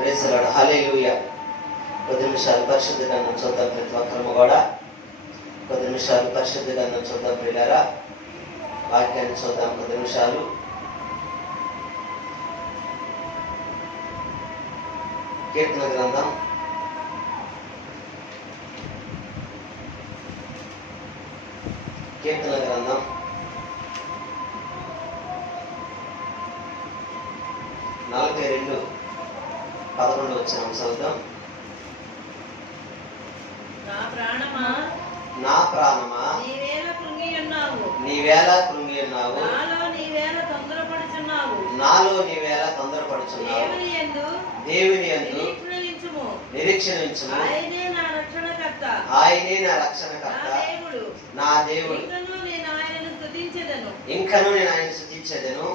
Praise the lord. హల్లెలూయా. కొద్ది నిమిషాలు పరిశుద్ధ గ్రంథం చూద్దాం. ప్రతి ఒక్కరము కూడా కొద్ది నిమిషాలు పరిశుద్ధ గ్రంథం చూద్దాం. ప్రియులారా, వాక్యాన్ని చూద్దాం. కొద్ది నిమిషాలు కీర్తన గ్రంథం కీర్తన గ్రంథం 42:11 వచ్చిన చదువుతాం. నా ప్రాణమా నీవేళ కృంగి ఉన్నావు, నాలో నీవేళ తొందరపడుచున్నావు. దేవుని యందు నిరీక్షణించుము, ఆయనే నా రక్షణకర్త, నా దేవుడు. ఇంకను నేను ఆయన స్తుతించెదను.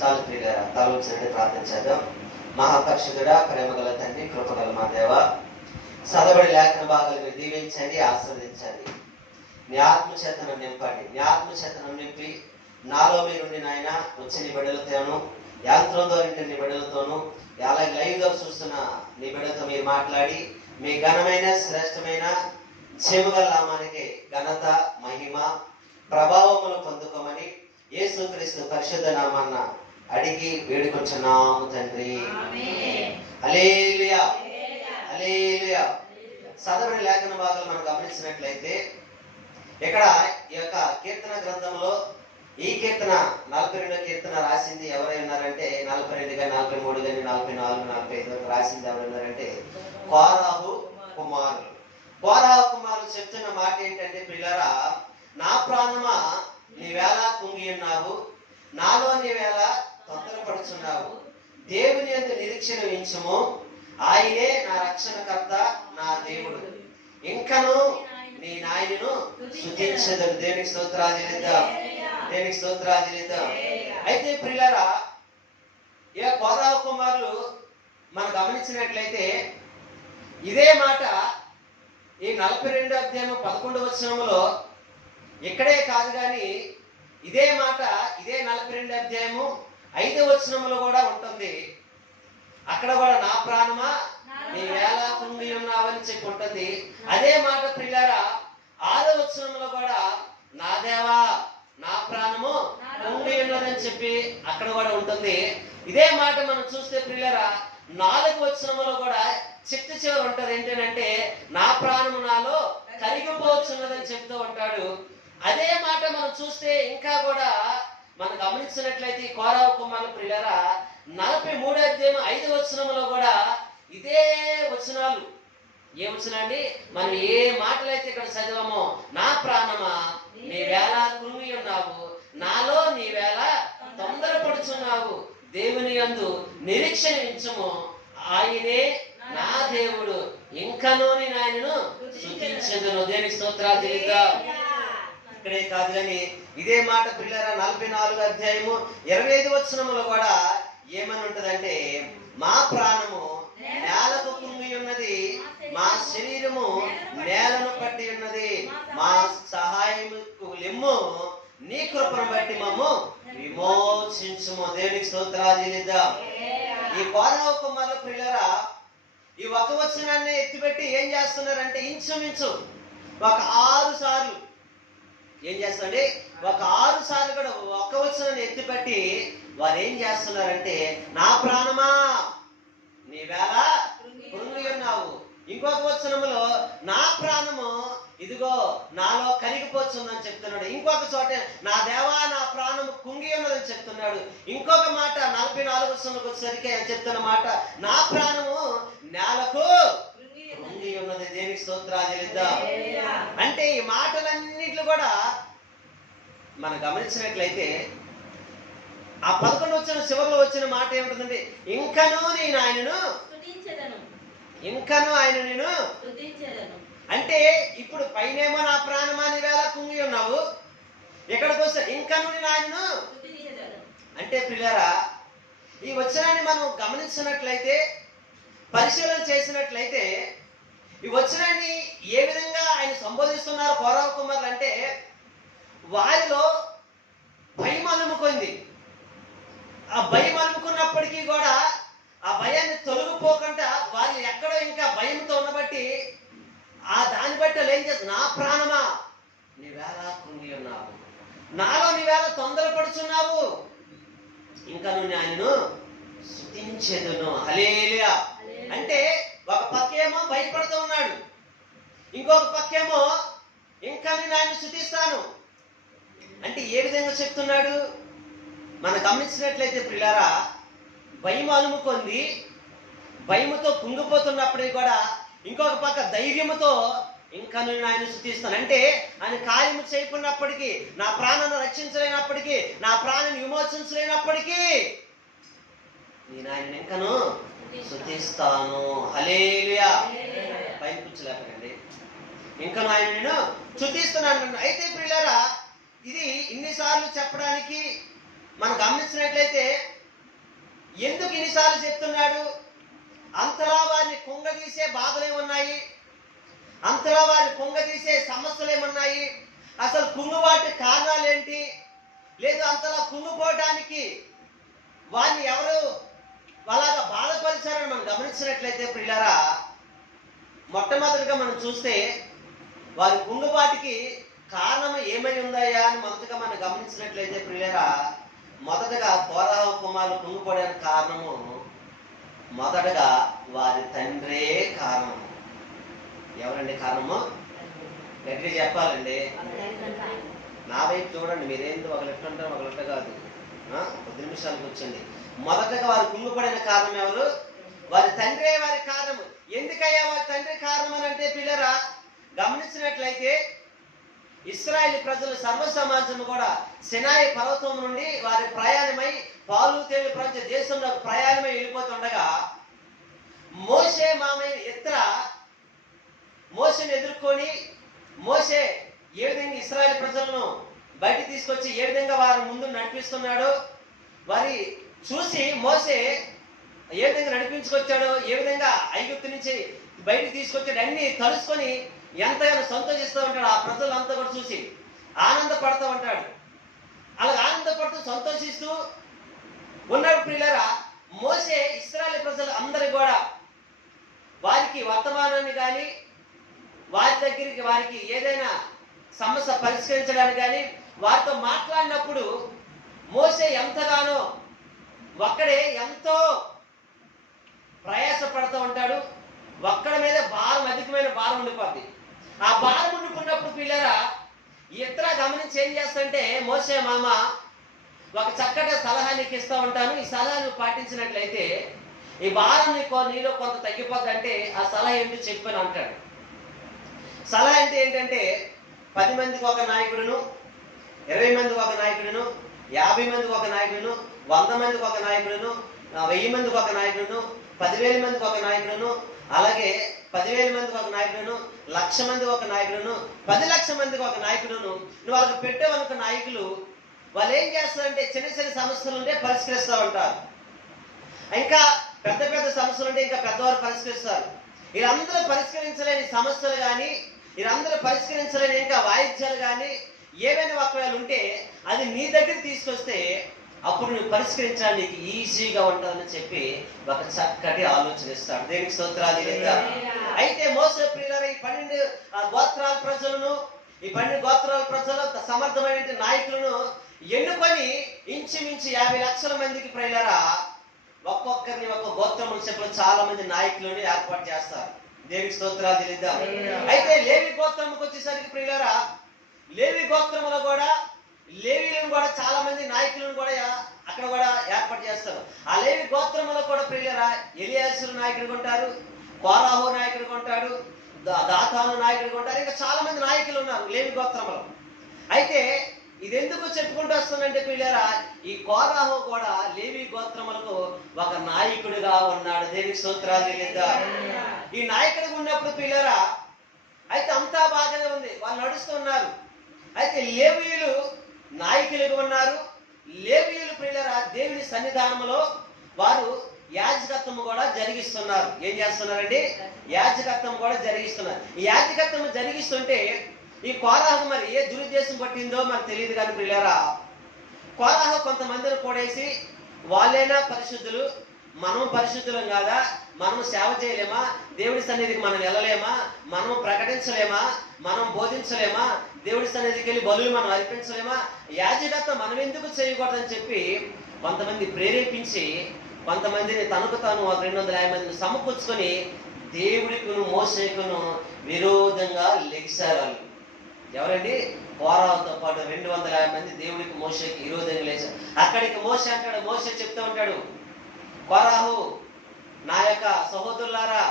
చాలు ప్రియులారా, తలవంచండి, ప్రార్థన చేద్దాం. మహాపరిశుద్ధుడా, ప్రేమగల తండ్రి, కృపగల మా దేవ, చదవడి లేఖన భాగాలు మీరు దీవించండి, ఆశీర్వదించండి. నీ ఆత్మచేతనం నింపండి. నీ ఆత్మచేతనం నింపి నాలో మీరుండి నాయన వచ్చి నీ బిడ్డలతోనూ, యంత్రం ద్వారా నీ బిడ్డలతోనూ, అలాగే లైవ్ గా చూస్తున్న నీ బిడ్డలతో మీరు మాట్లాడి మీ ఘనమైన శ్రేష్టమైన చెవుగల నామానికి ఘనత, మహిమ, ప్రభావములు పొందుకోమని యేసుక్రీస్తు పరిశుద్ధ నామాన్న అడిగి వేడుకొంచున్నాము తండ్రి. హల్లెలూయా, హల్లెలూయా. చదవని లేఖన భాగాలు మనం గమనించినట్లయితే ఇక్కడ ఈ యొక్క కీర్తన గ్రంథంలో ఈ కీర్తన 42వ కీర్తన రాసింది ఎవరై ఉన్నారంటే 42 కానీ 43 కానీ 44, 45 వరకు రాసింది ఎవరున్నారంటే కోరాహు కుమారులు. కోరాహు కుమారులు చెప్తున్న మాట ఏంటంటే, పిల్లరా, నా ప్రాణమా నీవేళ కుంగి ఉన్నావు, నాలో నీవేళ తొందరపడుచున్నావు. దేవుని యందు నిరీక్షణ ఉంచుము, ఆయనే నా రక్షణకర్త, నా దేవుడు. ఇంకను నీ నాయనను స్తుతించెదను. దేవునికి స్తోత్రాలు చెల్లిద్దాం, దేవునికి స్తోత్రాలు చెల్లిద్దాం. అయితే ప్రియులారా, ఏ కోరాహు కుమారులు మనం గమనించినట్లయితే ఇదే మాట ఈ 42వ అధ్యాయం 11వ వచనంలో ఇక్కడే కాదు కానీ ఇదే మాట ఇదే 42వ అధ్యాయము 5వ వచనంలో కూడా ఉంటుంది. అక్కడ కూడా నా ప్రాణమా నీవేళ కుంగి ఉన్నావని చెప్పి ఉంటుంది. అదే మాట ప్రియులారా 6వ వచనంలో కూడా నా దేవా నా ప్రాణము కుంగి ఉన్నదని చెప్పి అక్కడ కూడా ఉంటుంది. ఇదే మాట మనం చూస్తే ప్రియులారా 4వ వచనంలో కూడా చిట్ట చివరి ఉంటది. ఏంటంటే నా ప్రాణము నాలో కరిగిపోతున్నదని చెప్తూ ఉంటాడు. అదే మాట మనం చూస్తే ఇంకా కూడా మనం గమనించినట్లయితే ఈ కోరాహు కుమారుల ప్రియులారా 43వ అధ్యాయం 5వ వచనంలో కూడా ఇదే వచనాలు. ఏ వచనండి? మనం ఏ మాటలైతే ఇక్కడ చదివామో, నా ప్రాణమా నీవేళ కృంగి ఉన్నావు, నాలో నీవేళ తొందరపడుచున్నావు. దేవుని యందు నిరీక్షణ ఉంచుము, ఆయనే నా దేవుడు. ఇంకనూ నేను ఆయనను స్తుతించెదను. దేవునికి స్తోత్రాలు చెల్లిద్దాం. ఇక్కడే కాదు కానీ ఇదే మాట పిల్లరా 44వ అధ్యాయము 25వ వచనంలో కూడా ఏమని ఉంటదంటే, మా ప్రాణము నేలకు కుంగి ఉన్నది, మా శరీరము నేలను పట్టి ఉన్నది, మా సహాయముకు లెమ్ము, నీ కృపను బట్టి మమ్ము విమోచించుము. దేవునికి స్తోత్రాలు చెల్లిద్దాం. ఈ కోరాహు కుమారుల పిల్లరా ఈ ఒక వచనాన్ని ఎత్తిపెట్టి ఏం చేస్తున్నారంటే ఇంచుమించు ఒక 6 సార్లు ఏం చేస్తారండి, ఒక 6 సార్లు కూడా ఒక వచనాన్ని ఎత్తిపెట్టి వారు ఏం చేస్తున్నారంటే, నా ప్రాణమా నీవేళ కృంగి ఉన్నావు. ఇంకొక వచనంలో నా ప్రాణము ఇదిగో నాలో కరిగిపోతుందని చెప్తున్నాడు. ఇంకొక చోట నా దేవా నా ప్రాణము కుంగి ఉన్నదని చెప్తున్నాడు. ఇంకొక మాట 44వ వచనంలోకి వచ్చేసరికి చెప్తున్న మాట, నా ప్రాణము నేలకు కృంగి ఉన్నది. దేనికి స్తోత్రాలు చెల్లిద్దాం. అంటే ఈ మాటలన్నిట్లు కూడా మనం గమనించినట్లయితే ఆ 11వ వచనం చివరిలో వచ్చిన మాట ఏమిటంటే, ఇంకనూ నేను ఆయనను ఇంకనూ ఆయన నేను అంటే ఇప్పుడు పైనేమో నా ప్రాణమా నీవేళ కుంగి ఉన్నావు, ఎక్కడికి వస్తే ఇంకనూ నేను ఆయనను అంటే ప్రియులారా ఈ వచనాన్ని మనం గమనించినట్లయితే, పరిశీలన చేసినట్లయితే ఈ వచనాన్ని ఏ విధంగా ఆయన సంబోధిస్తున్నారు కోరాహు కుమారులు అంటే, వారిలో భయం అలుముకుంది. ఆ భయం అనుకున్నప్పటికీ కూడా ఆ భయాన్ని తొలగిపోకుండా వాళ్ళు ఎక్కడో ఇంకా భయంతో ఉన్నబట్టి దాన్ని బట్టి వాళ్ళు ఏం చేస్తారు, నా ప్రాణమా నీవేళ కృంగి ఉన్నావు, నాలో నీవేళ తొందరపడుచున్నావు, ఇంకా నువ్వు ఆయనను స్తుతించెదను. హల్లెలూయా. అంటే ఒక పక్కేమో భయపడుతూ ఉన్నాడు, ఇంకొక పక్కేమో ఇంకా నేను ఆయన స్తుతిస్తాను అంటే ఏ విధంగా చెప్తున్నాడు? మనం గమనించినట్లయితే ప్రియులారా, భయం అలుముకుంది, భయముతో కుంగిపోతున్నప్పటికీ కూడా ఇంకొక పక్క ధైర్యముతో ఇంకా నేను ఆయన స్తుతిస్తాను. అంటే ఆయన కార్యము చేయకున్నప్పటికీ, నా ప్రాణాన్ని రక్షించలేనప్పటికీ, నా ప్రాణాన్ని విమోచించలేనప్పటికీ నేను ఆయన ఇంకను స్తుతిస్తాను. హల్లెలూయా. పైన కూర్చోలేకండి, ఇంకను ఆయన నేను స్తుతిస్తున్నాను. అయితే ప్రియులారా, ఇది ఇన్నిసార్లు చెప్పడానికి మనం గమనించినట్లయితే ఎందుకు ఇన్నిసార్లు చెప్తున్నాడు? అంతలా వారిని కుంగదీసే బాధలేమున్నాయి, అంతలా వారిని కుంగదీసే సమస్యలు ఏమున్నాయి, అసలు కుంగుబాటు కారణాలు ఏంటి, లేదు అంతలా కుంగిపోవడానికి వారిని ఎవరు అలాగా బాధపరిచారని మనం గమనించినట్లయితే ప్రియులారా, మొట్టమొదటిగా మనం చూస్తే వారి కుంగుబాటుకి కారణం ఏమై ఉందాయా అని మొదటగా మనం గమనించినట్లయితే ప్రియులారా, మొదటగా కోరహ కుమారులు కుంగిపోవడానికి కారణము మొదటగా వారి తండ్రే కారణము. ఎవరండి కారణము? గట్టిగా చెప్పాలండి. నా వైపు చూడండి, మీరేంటి ఒక లెఫ్ట్ అంటే ఒక లెఫ్ట్ కాదు, 10 నిమిషాలకు వచ్చింది. మొదటగా వారు కుంగిపడిన కారణం ఎవరు? వారి తండ్రే వారి కారణము. ఎందుకయ్యా వారి తండ్రి కారణం అని అంటే పిల్లరా, గమనించినట్లయితే ఇశ్రాయేలు ప్రజలు సర్వ సమాజం కూడా సినాయి పర్వతం నుండి వారి ప్రయాణమై పాలు తేలి ప్రపంచ దేశంలో ప్రయాణమై వెళ్ళిపోతుండగా మోషే మామయ్య ఇత్రా మోషేని ఎదుర్కొని మోషే ఏ విధంగా ఇశ్రాయేలు ప్రజలను బయట తీసుకొచ్చి ఏ విధంగా వారి ముందు నడిపిస్తున్నాడో వారి చూసి మోషే ఏ విధంగా నడిపించుకొచ్చాడో, ఏ విధంగా ఐగుప్తు నుంచి బయటకు తీసుకొచ్చాడు అన్ని తలుసుకొని ఎంతగానో సంతోషిస్తూ ఉంటాడు. ఆ ప్రజలంతా కూడా చూసి ఆనందపడుతూ ఉంటాడు. అలా ఆనందపడుతూ సంతోషిస్తూ ఉన్నాడు. ప్రియులారా, మోషే ఇశ్రాయేలు ప్రజలు అందరికి కూడా వారికి వర్తమానాన్ని కానీ వారి దగ్గరికి వారికి ఏదైనా సమస్య పరిష్కరించడానికి కానీ వారితో మాట్లాడినప్పుడు మోషే ఎంతగానో ఒక్కడే ఎంతో ప్రయాసపడుతూ ఉంటాడు. ఒక్కడ మీద భారం, అధికమైన భారం ఉండిపోద్ది. ఆ భారం ఉండిపోయినప్పుడు పిల్లరా ఇతర గమనించి ఏం చేస్తుంటే మోషే మామ ఒక చక్కటి సలహా నీకు ఇస్తూ ఉంటాను, ఈ సలహా నువ్వు పాటించినట్లయితే ఈ భారం నీలో కొంత తగ్గిపోద్ది అంటే ఆ సలహా ఏంటో చెప్పని అంటాడు. సలహా అంటే ఏంటంటే 10 మందికి ఒక నాయకుడును, 20 మందికి ఒక నాయకుడును, 50 మందికి ఒక నాయకుడును, 100 మందికి ఒక నాయకుడును, 1000 మందికి ఒక నాయకుడును, 10,000 మందికి ఒక నాయకుడును, అలాగే 10,000 మందికి ఒక నాయకుడును, 1,00,000 మందికి ఒక నాయకుడును, 10 లక్షల మందికి ఒక నాయకుడును నువ్వు వాళ్ళకి పెట్టేవనుక నాయకులు వాళ్ళు ఏం చేస్తారంటే చిన్న చిన్న సమస్యలు ఉంటే పరిష్కరిస్తూ ఉంటారు. ఇంకా పెద్ద పెద్ద సమస్యలు ఉంటే ఇంకా పెద్దవారు పరిష్కరిస్తారు. వీళ్ళందరూ పరిష్కరించలేని సమస్యలు కానీ వీళ్ళందరూ పరిష్కరించలేని ఇంకా వాయిద్యాలు కానీ ఏవైనా ఒకవేళ ఉంటే అది నీ దగ్గరికి తీసుకొస్తే అప్పుడు నువ్వు పరిష్కరించడానికి ఈజీగా ఉంటుందని చెప్పి ఒక చక్కటి ఆలోచన ఇస్తాడు. దేనికి స్తోత్రాలు. అయితే మోసే ప్రియులారా, ఈ 12 గోత్రాల ప్రజలను, ఈ 12 గోత్రాల ప్రజలు సమర్థమైన నాయకులను ఎన్నుకొని ఇంచుమించు 50 లక్షల మందికి ప్రియులారా ఒక్కొక్కరిని ఒక గోత్రములు చెప్పిన చాలా మంది నాయకులను ఏర్పాటు చేస్తారు. దేనికి స్తోత్రాలు తెలియదా. అయితే లేవి గోత్రముకు వచ్చేసరికి ప్రియులారా, లేవి గోత్రములో కూడా లేవీలను కూడా చాలా మంది నాయకులను కూడా అక్కడ కూడా ఏర్పాటు చేస్తారు. ఆ లేవి గోత్రములో కూడా ప్రియులారా ఎలియాజరు నాయకుడిగా ఉంటారు, కోరాహు నాయకుడిగా ఉంటాడు, దాతాను నాయకుడిగా ఉంటారు, ఇంకా చాలా మంది నాయకులు ఉన్నారు లేవి గోత్రములో. అయితే ఇది ఎందుకు చెప్పుకుంటూ వస్తుందంటే ప్రియులారా, ఈ కోరాహు కూడా లేవి గోత్రములకు ఒక నాయకుడిగా ఉన్నాడు. దేనికి స్తోత్రాలు తెలియదా. ఈ నాయకుడిగా ఉన్నప్పుడు ప్రియులారా అయితే అంతా బాగానే ఉంది, వాళ్ళు నడుస్తున్నారు. అయితే లేవీయులు నాయకులుగా ఉన్నారు. లేవీయులు ప్రియులారా దేవుని సన్నిధానంలో వారు యాజకత్వం కూడా జరిగిస్తున్నారు. ఏం చేస్తున్నారండి? యాజకత్వం కూడా జరిగిస్తున్నారు. ఈ యాజకత్వం జరిగిస్తుంటే ఈ కోరాహు మరి ఏ దురుద్దేశం పట్టిందో మనకు తెలియదు కానీ ప్రియులారా, కోరాహు కొంతమందిని కూడేసి వాళ్ళైనా పరిశుద్ధులు, మనం పరిశుద్ధులం కాదా, మనం సేవ చేయలేమా, దేవుడి సన్నిధికి మనం వెళ్ళలేమా, మనం ప్రకటించలేమా, మనం బోధించలేమా, దేవుడి సన్నిధికి వెళ్ళి బలులు మనం అర్పించలేమా, యాజకత్వం మనం ఎందుకు చేయకూడదని చెప్పి కొంతమంది ప్రేరేపించి కొంతమందిని తనకు తాను 250 మందిని సమకూర్చుకొని దేవుడికును మోషేకును విరోధంగా లెగిశారు వాళ్ళు. ఎవరండి? కోరాహుతో పాటు 250 మంది దేవుడికి మోషేకి విరోధంగా లేచారు. అక్కడికి మోషే అంటాడు, మోషే చెప్తూ ఉంటాడు, కోరాహు, నా యొక్క సహోదరులారా,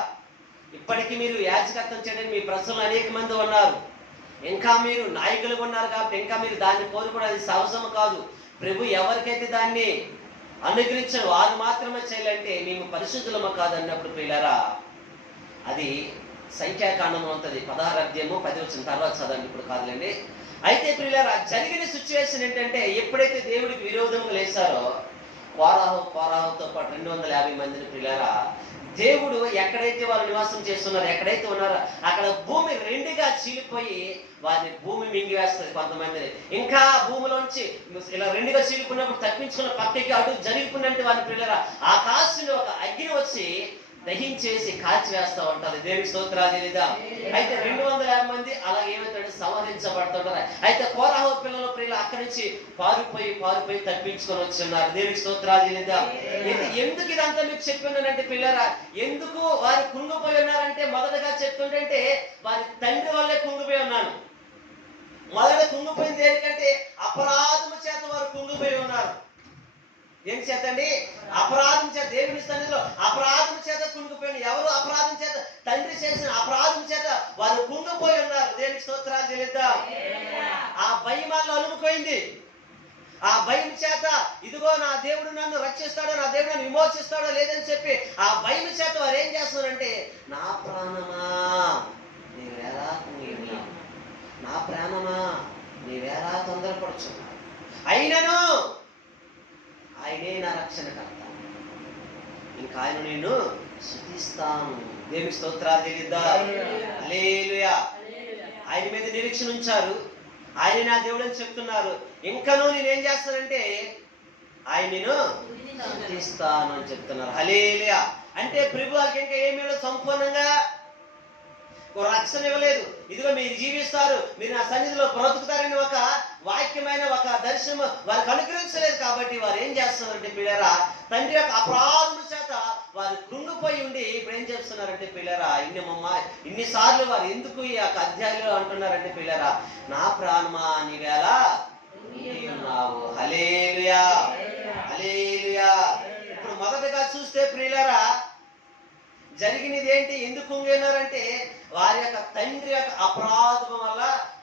ఇప్పటికీ మీరు యాజకత్వం చేయడానికి మీ ప్రజలు అనేక మంది ఉన్నారు, ఇంకా మీరు నాయకులు ఉన్నారు కాబట్టి ఇంకా మీరు దాన్ని కోరుకోవడం అది సహజము కాదు. ప్రభు ఎవరికైతే దాన్ని అనుగ్రహించరు వారు మాత్రమే చేయాలంటే మేము పరిశుద్ధులము కాదన్నప్పుడు ప్రియులారా, అది సంఖ్యాకాండంలో ఉంటుంది 16 అధ్యాయము 10 వచ్చిన తర్వాత చదవండి, ఇప్పుడు కాదులేండి. అయితే ప్రియులారా, జరిగిన సిచ్యువేషన్ ఏంటంటే ఎప్పుడైతే దేవుడికి విరోధంగా లేచారో కోరాహుతో పాటు 250 మందిని ప్రియులారా, దేవుడు ఎక్కడైతే వారు నివాసం చేస్తున్నారో, ఎక్కడైతే ఉన్నారో అక్కడ భూమి రెండుగా చీలిపోయి వారిని భూమి మింగివేస్తుంది. కొంతమందిని ఇంకా భూమిలోంచి ఇలా రెండుగా చీలిపోయినప్పుడు తప్పించుకున్న పక్కకి అడుగు జరిగిపోయినట్టు వారిని ప్రియులారా ఆకాశంలో ఒక అగ్ని వచ్చి దహించేసి కాల్చివేస్తా ఉంటారు. దేవునికి స్తోత్రాలు తెలీదా? అయితే 250 మంది అలా ఏమైతే సంహరించబడుతుంటారు. అయితే కోరాహు పిల్లల ప్రియులు అక్కడి నుంచి పారిపోయి తప్పించుకొని వచ్చిన్నారు. దేవునికి స్తోత్రాలు తెలీదా? ఎందుకు ఇదంతా మీకు చెప్పినానంటే పిల్లరా, ఎందుకు వారు కుంగిపోయి ఉన్నారంటే మొదటగా చెప్తుంటే వారి తండ్రి వల్లే కుంగిపోయి ఉన్నాను. మొదట కుంగిపోయింది ఏంటంటే అపరాధము చేత వారు కుంగిపోయి ఉన్నారు. ఏం చేతండి? అపరాధం చేత, దేవుని సన్నిధిలో అపరాధం చేత కుంగిపోయిన. ఎవరు అపరాధం చేత? తండ్రి చేసిన అపరాధం చేత వారు కుంగిపోయి ఉన్నారు. దేవునికి స్తోత్రాలు చెల్లిద్దాం. ఆ భయం వల్ల అలుముపోయింది. ఆ భయం చేత ఇదిగో నా దేవుడు నన్ను రక్షిస్తాడో, నా దేవుడు నన్ను విమోచిస్తాడో లేదని చెప్పి ఆ భయం చేత వారు ఏం చేస్తున్నారంటే, నా ప్రాణమా నీవేలా కుంగి ఉన్నావు, నా ప్రాణమా నీవేలా తొందరపడుచున్నావు, అయినను ఆయనే నా రక్షణకర్త, ఇంకా ఆయన నేను స్తుతిస్తాను. దేవునికి స్తోత్రాలు చెల్లిద్దాం. హల్లెలూయా. ఆయన మీద నిరీక్షణ ఉంచారు, ఆయన నా దేవుడు అని చెప్తున్నారు. ఇంకనూ నేనేం చేస్తానంటే ఆయన నేను స్తుతిస్తాను అని చెప్తున్నారు. హల్లెలూయా. అంటే ప్రభు వారికి ఇంకా ఏమీ సంపూర్ణంగా రక్షణ ఇవ్వలేదు. ఇదిగో మీరు జీవిస్తారు, మీరు నా సన్నిధిలో బ్రతుకుతారని ఒక వాక్యమైన ఒక దర్శనం వారికి అనుగ్రహించలేదు. కాబట్టి వారు ఏం చేస్తున్నారంటే పిల్లరా, తండ్రి యొక్క అపరాధముల చేత వారు కృంగిపోయి ఉండి ఇప్పుడు ఏం చేస్తున్నారంటే పిల్లరా, ఇన్నిసార్లు వారు ఎందుకు ఈ యొక్క అధ్యాయంలో అంటున్నారంటే పిల్లరా, నా ప్రాణమా నీవేలా ఉన్నావు. హల్లెలూయా, హల్లెలూయా. ఇప్పుడు మొదటగా చూస్తే ప్రియులారా, జరిగినది ఏంటి? ఎందుకు కుంగి ఉన్నారంటే వారి యొక్క తండ్రి యొక్క అపరాధం వల్ల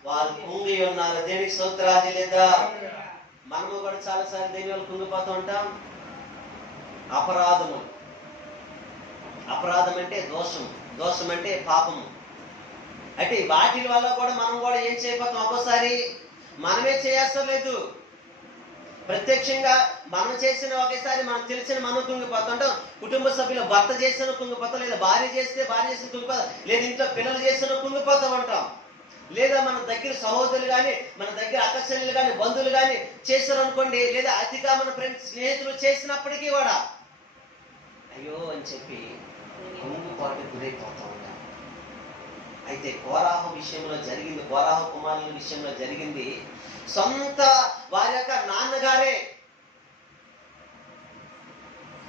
వారు కుంగి ఉన్నారు. దేవునికి స్తోత్రాలు లేదా? మనము కూడా చాలాసార్లు దేని వల్ల కుంగిపోతూ ఉంటాం. అపరాధము. అపరాధం అంటే దోషం, దోషం అంటే పాపము. అంటే వాటి వల్ల కూడా మనం కూడా ఏం చేయబోతాం, ఒక్కోసారి మనమే చేస్తలేదు, ప్రత్యక్షంగా మనం చేసిన ఒకేసారి మనం తెలిసిన మనం కుంగిపోతుంటాం. కుటుంబ సభ్యులు భర్త చేసిన కుంగిపోతాం, లేదా భార్య చేస్తే భార్య చేసిన కుంగిపోతాం, లేదా ఇంట్లో పిల్లలు చేసిన కుంగిపోతూ ఉంటాం, లేదా మన దగ్గర సహోదరులు కానీ, మన దగ్గర అక్కచెల్లెలు కానీ, బంధువులు కానీ చేశారు అనుకోండి, లేదా అతిగా మన ఫ్రెండ్స్ స్నేహితులు చేసినప్పటికీ కూడా అయ్యో అని చెప్పి కుంగుపాటు గురైపోతూ ఉంటాం. అయితే కోరాహు విషయంలో జరిగింది, కోరాహు కుమారుల విషయంలో జరిగింది సొంత వారి యొక్క నాన్నగారే.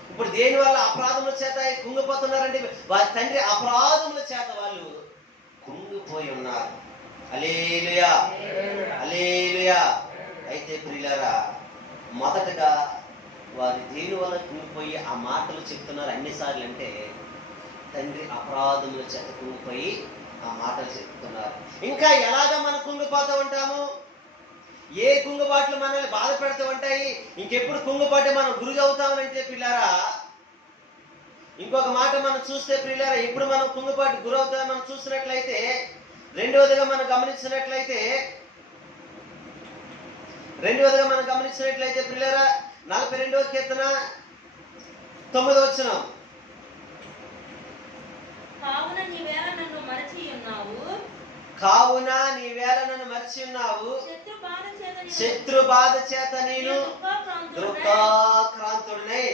ఇప్పుడు దేని వల్ల అపరాధముల చేత కుంగిపోతున్నారంటే వారి తండ్రి అపరాధముల చేత వాళ్ళు కుంగిపోయి ఉన్నారు. హల్లెలూయా, హల్లెలూయా. అయితే ప్రియులారా, మొదటగా వారి దేని వల్ల కుంగిపోయి ఆ మాటలు చెప్తున్నారు అన్నిసార్లు అంటే తండ్రి అపరాధముల చేత కుంగిపోయి ఆ మాటలు చెప్తున్నారు. ఇంకా ఎలాగ మనం కుంగిపోతూ ఉంటాము, ఏ కుంగుబాట్లు మనల్ని బాధ పెడుతూ ఉంటాయి, ఇంకెప్పుడు కుంగుబాటు మనం గురి అవుతామనంటే పిల్లారా, ఇంకొక మాట మనం చూస్తే పిల్లారా, ఎప్పుడు మనం కుంగుబాటు గురవుతామని మనం చూసినట్లయితే, రెండవదిగా మనం గమనించినట్లయితే పిల్లారా 42వ కీర్తన 9వ వచనం, కావున నీవేళ నన్ను మరచి ఉన్నావు, శత్రు బాధ చేత నేను దుఃఖాక్రాంతుడినై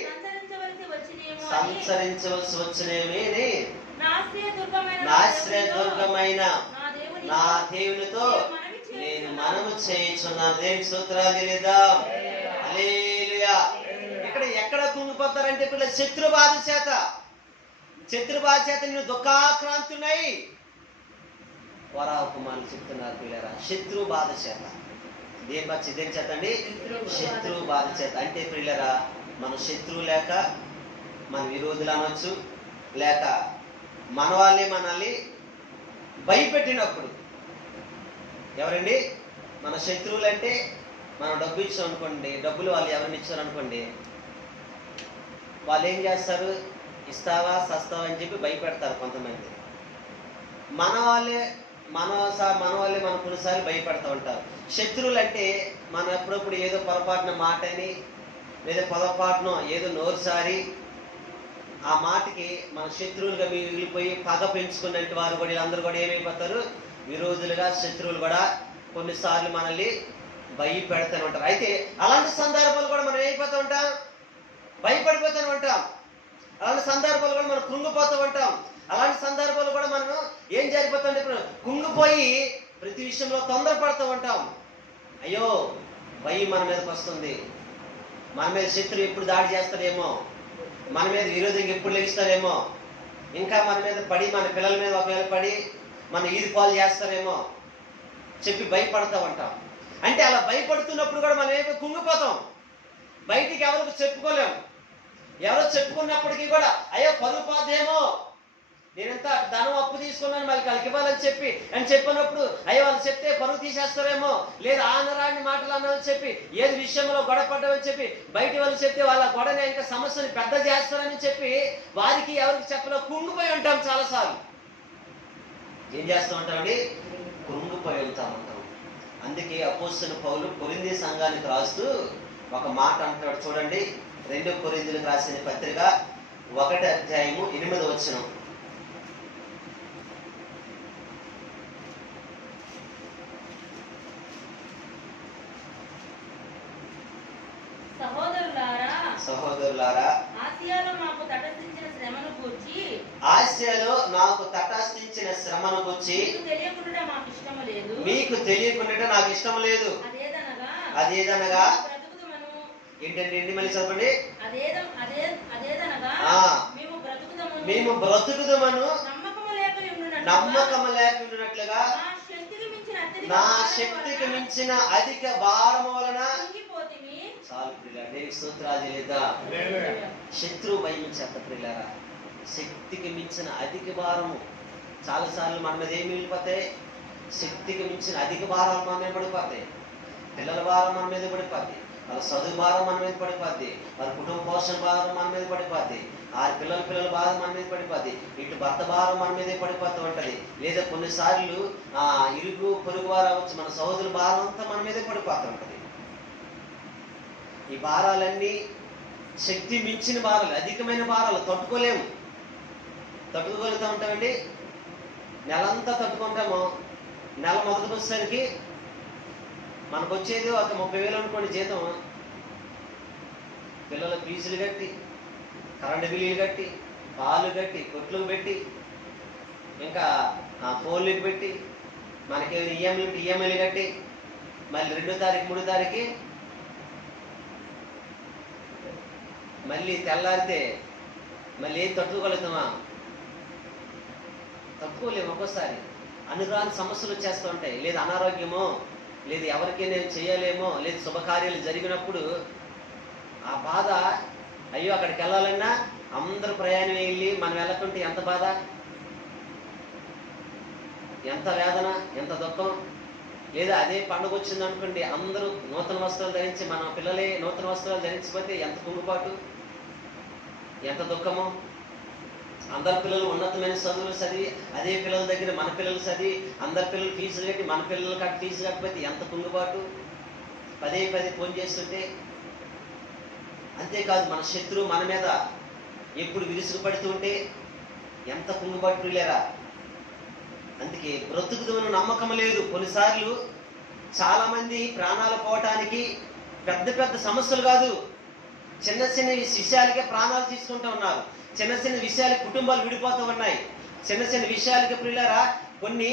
వచ్చునేమో అని సంచరించవలసి వచ్చినేమి నా ఆశ్రయదుర్గమైన నాశ్రయదుర్గమైన నా దేవుని నా దేవునితో మనవి నేను చేయుచున్నాను. మనము చేయించున్నాను. దేవుని స్తోత్రాలు చెల్లిద్దాం. హల్లెలూయా. ఎక్కడ కుంగిపోతారంటే ఇప్పుడు శత్రు బాధ చేత నేను దుఃఖాక్రాంతున్నాయి వరాకుమారులు చెప్తున్నారు పిల్లరా. శత్రు బాధ చేత దేని చేత అండి? శత్రు బాధ చేత. అంటే పిల్లరా, మన శత్రువు లేక మన విరోధులు అనొచ్చు, లేక మన వాళ్ళే మనల్ని భయపెట్టినప్పుడు. ఎవరండి మన శత్రువులు? అంటే మనం డబ్బు ఇచ్చాం అనుకోండి, డబ్బులు వాళ్ళు ఎవరిని ఇచ్చారు అనుకోండి, వాళ్ళు ఏం చేస్తారు? ఇస్తావా సస్తావా అని చెప్పి భయపెడతారు కొంతమంది. మన వాళ్ళే మన కొన్నిసార్లు భయపెడతా ఉంటారు. శత్రువులు అంటే మనం ఎప్పుడప్పుడు ఏదో పొరపాటున మాటని లేదా పొరపాటున ఏదో నోరుసారి ఆ మాటకి మన శత్రువులుగా మిగిలిపోయి పగ పెంచుకున్నట్టు వారు కూడా వీళ్ళందరూ కూడా ఏమైపోతారు? విరోధులుగా, శత్రువులు కూడా కొన్నిసార్లు మనల్ని భయపెడతానే ఉంటారు. అయితే అలాంటి సందర్భాలు కూడా మనం ఏమైపోతూ ఉంటాం? భయపడిపోతూనే ఉంటాం. అలాంటి సందర్భాలు కూడా మనం కృంగిపోతూ ఉంటాం. అలాంటి సందర్భాలు కూడా మనం ఏం జరిగిపోతుంది? ఇప్పుడు కుంగిపోయి ప్రతి విషయంలో తొందరపడుతూ ఉంటాం. అయ్యో భయం మన మీదకి వస్తుంది, మన మీద శత్రువు ఎప్పుడు దాడి చేస్తాడేమో, మన మీద విరోధంగా ఎప్పుడు లెగిస్తారేమో, ఇంకా మన మీద పడి మన పిల్లల మీద ఒకవేళ పడి మన ఈది పాలు చేస్తారేమో చెప్పి భయపడతా ఉంటాం. అంటే అలా భయపడుతున్నప్పుడు కూడా మనం ఏమో కుంగిపోతాం. బయటికి ఎవరికి చెప్పుకోలేము. ఎవరో చెప్పుకున్నప్పటికీ కూడా అయ్యో పరువు పోదేమో, నేనెంత ధనం అప్పు తీసుకున్నాను మళ్ళీ వాళ్ళకి ఇవ్వాలని చెప్పినప్పుడు అయ్యో వాళ్ళు చెప్తే పరువు తీసేస్తారేమో, లేదా ఆనరాని మాటలు అన్నామని చెప్పి ఏది విషయంలో గొడవ పడ్డామని చెప్పి బయట వాళ్ళు చెప్తే వాళ్ళ గొడవని ఇంకా సమస్యని పెద్ద చేస్తారని చెప్పి వారికి ఎవరికి చెప్పలో కుంగిపోయి ఉంటాం. చాలాసార్లు ఏం చేస్తూ ఉంటామండి? కుంగిపోయి వెళ్తా ఉంటాం. అందుకే అపోస్తలుడైన పౌలు కొరింథీ సంఘానికి రాస్తూ ఒక మాట అంటాడు చూడండి. 2 కొరింథీయులకు రాసిన పత్రిక 1వ అధ్యాయము 8వ వచనం. సహోదరులారా, ఆసియాలో నాకు తటస్థించిన శ్రమను గూర్చి మీకు తెలియకుండా మాకు ఇష్టము లేదు. మీకు తెలియకుండా నాకు ఇష్టం లేదు. అదేదనగా ఏంటండి? మళ్ళీ చెప్పండి. అదేదనగా మేము బ్రతుకుదమను నమ్మకము లేక ఉండునట్లుగా నా శక్తికి మించిన అధిక భారము వలన చాలు ప్రియులారా. స్తోత్రాలు చెల్లిద్దాం. శత్రువు భయం చేత ప్రియులారా, శక్తికి మించిన అధిక భారము చాలాసార్లు మన మీద ఏమి వెళ్ళిపోతాయి? శక్తికి మించిన అధిక భారాలు మన మీద పడిపోతాయి. పిల్లల భారం మన మీద పడిపోద్ది, వాళ్ళ చదువు భారం మన మీద పడిపోద్ది, వాళ్ళ కుటుంబ పోషణ భారం మన మీద పడిపోద్ది, ఆ పిల్లల భారం మన మీద పడిపోద్ది, ఇటు భర్త భారం మన మీదే పడిపోతూ ఉంటది. లేదా కొన్నిసార్లు ఇరుగు పొరుగు వారు అవ్వచ్చు, మన సహోదరుల భారం అంతా మన మీదే పడిపోతూ ఉంటది. ఈ భారాలన్నీ శక్తి మించిన భారాలు, అధికమైన భారాలు తట్టుకోగలుగుతూ ఉంటామండి. నెలంతా తట్టుకుంటాము. నెల మొదటికి వచ్చేసరికి మనకు వచ్చేది ఒక 30,000 అనుకోండి జీతం. పిల్లల ఫీజులు కట్టి, కరెంటు బిల్లులు కట్టి, పాలు కట్టి, కొట్లకు పెట్టి, ఇంకా ఫోన్లకు పెట్టి, మనకి ఈఎంఐలు కట్టి, మళ్ళీ 2వ తారీఖు 3వ తారీఖు మళ్ళీ తెల్లారితే మళ్ళీ ఏం తట్టుకోగలుగుతామా? తట్టుకోలేము. ఒక్కోసారి అనురాని సమస్యలు వచ్చేస్తూ ఉంటాయి. లేదా అనారోగ్యమో, లేదు ఎవరికి నేను చేయలేమో, లేదు శుభకార్యాలు జరిగినప్పుడు ఆ బాధ, అయ్యో అక్కడికి వెళ్ళాలన్నా అందరూ ప్రయాణం వెళ్ళి మనం వెళ్ళకుంటే ఎంత బాధ, ఎంత వేదన, ఎంత దుఃఖం. లేదా అదే పండుగ వచ్చింది అనుకోండి, అందరూ నూతన వస్త్రాలు ధరించి, మన పిల్లలే నూతన వస్త్రాలు ధరించిపోతే ఎంత కుంగుపాటు, ఎంత దుఃఖము. అందరి పిల్లలు ఉన్నతమైన చదువులు చదివి అదే పిల్లల దగ్గర మన పిల్లలు చదివి అందరి పిల్లలు ఫీజులు కట్టి మన పిల్లలు ఫీజు కట్టకపోతే ఎంత కుంగుబాటు. పదే ఫోన్ చేస్తుంటే. అంతేకాదు మన శత్రువు మన మీద ఎప్పుడు విరుసుగు ఉంటే ఎంత కుంగుబాటు లేరా. అందుకే బ్రతుకుదమని నమ్మకం లేదు. కొన్నిసార్లు చాలా మంది ప్రాణాలు పోవటానికి పెద్ద సమస్యలు కాదు, చిన్న చిన్న విషయాలకే ప్రాణాలు తీసుకుంటూ ఉన్నారు. చిన్న చిన్న విషయాలకి కుటుంబాలు విడిపోతూ ఉన్నాయి. చిన్న చిన్న విషయాలకి ప్రియులారా కొన్ని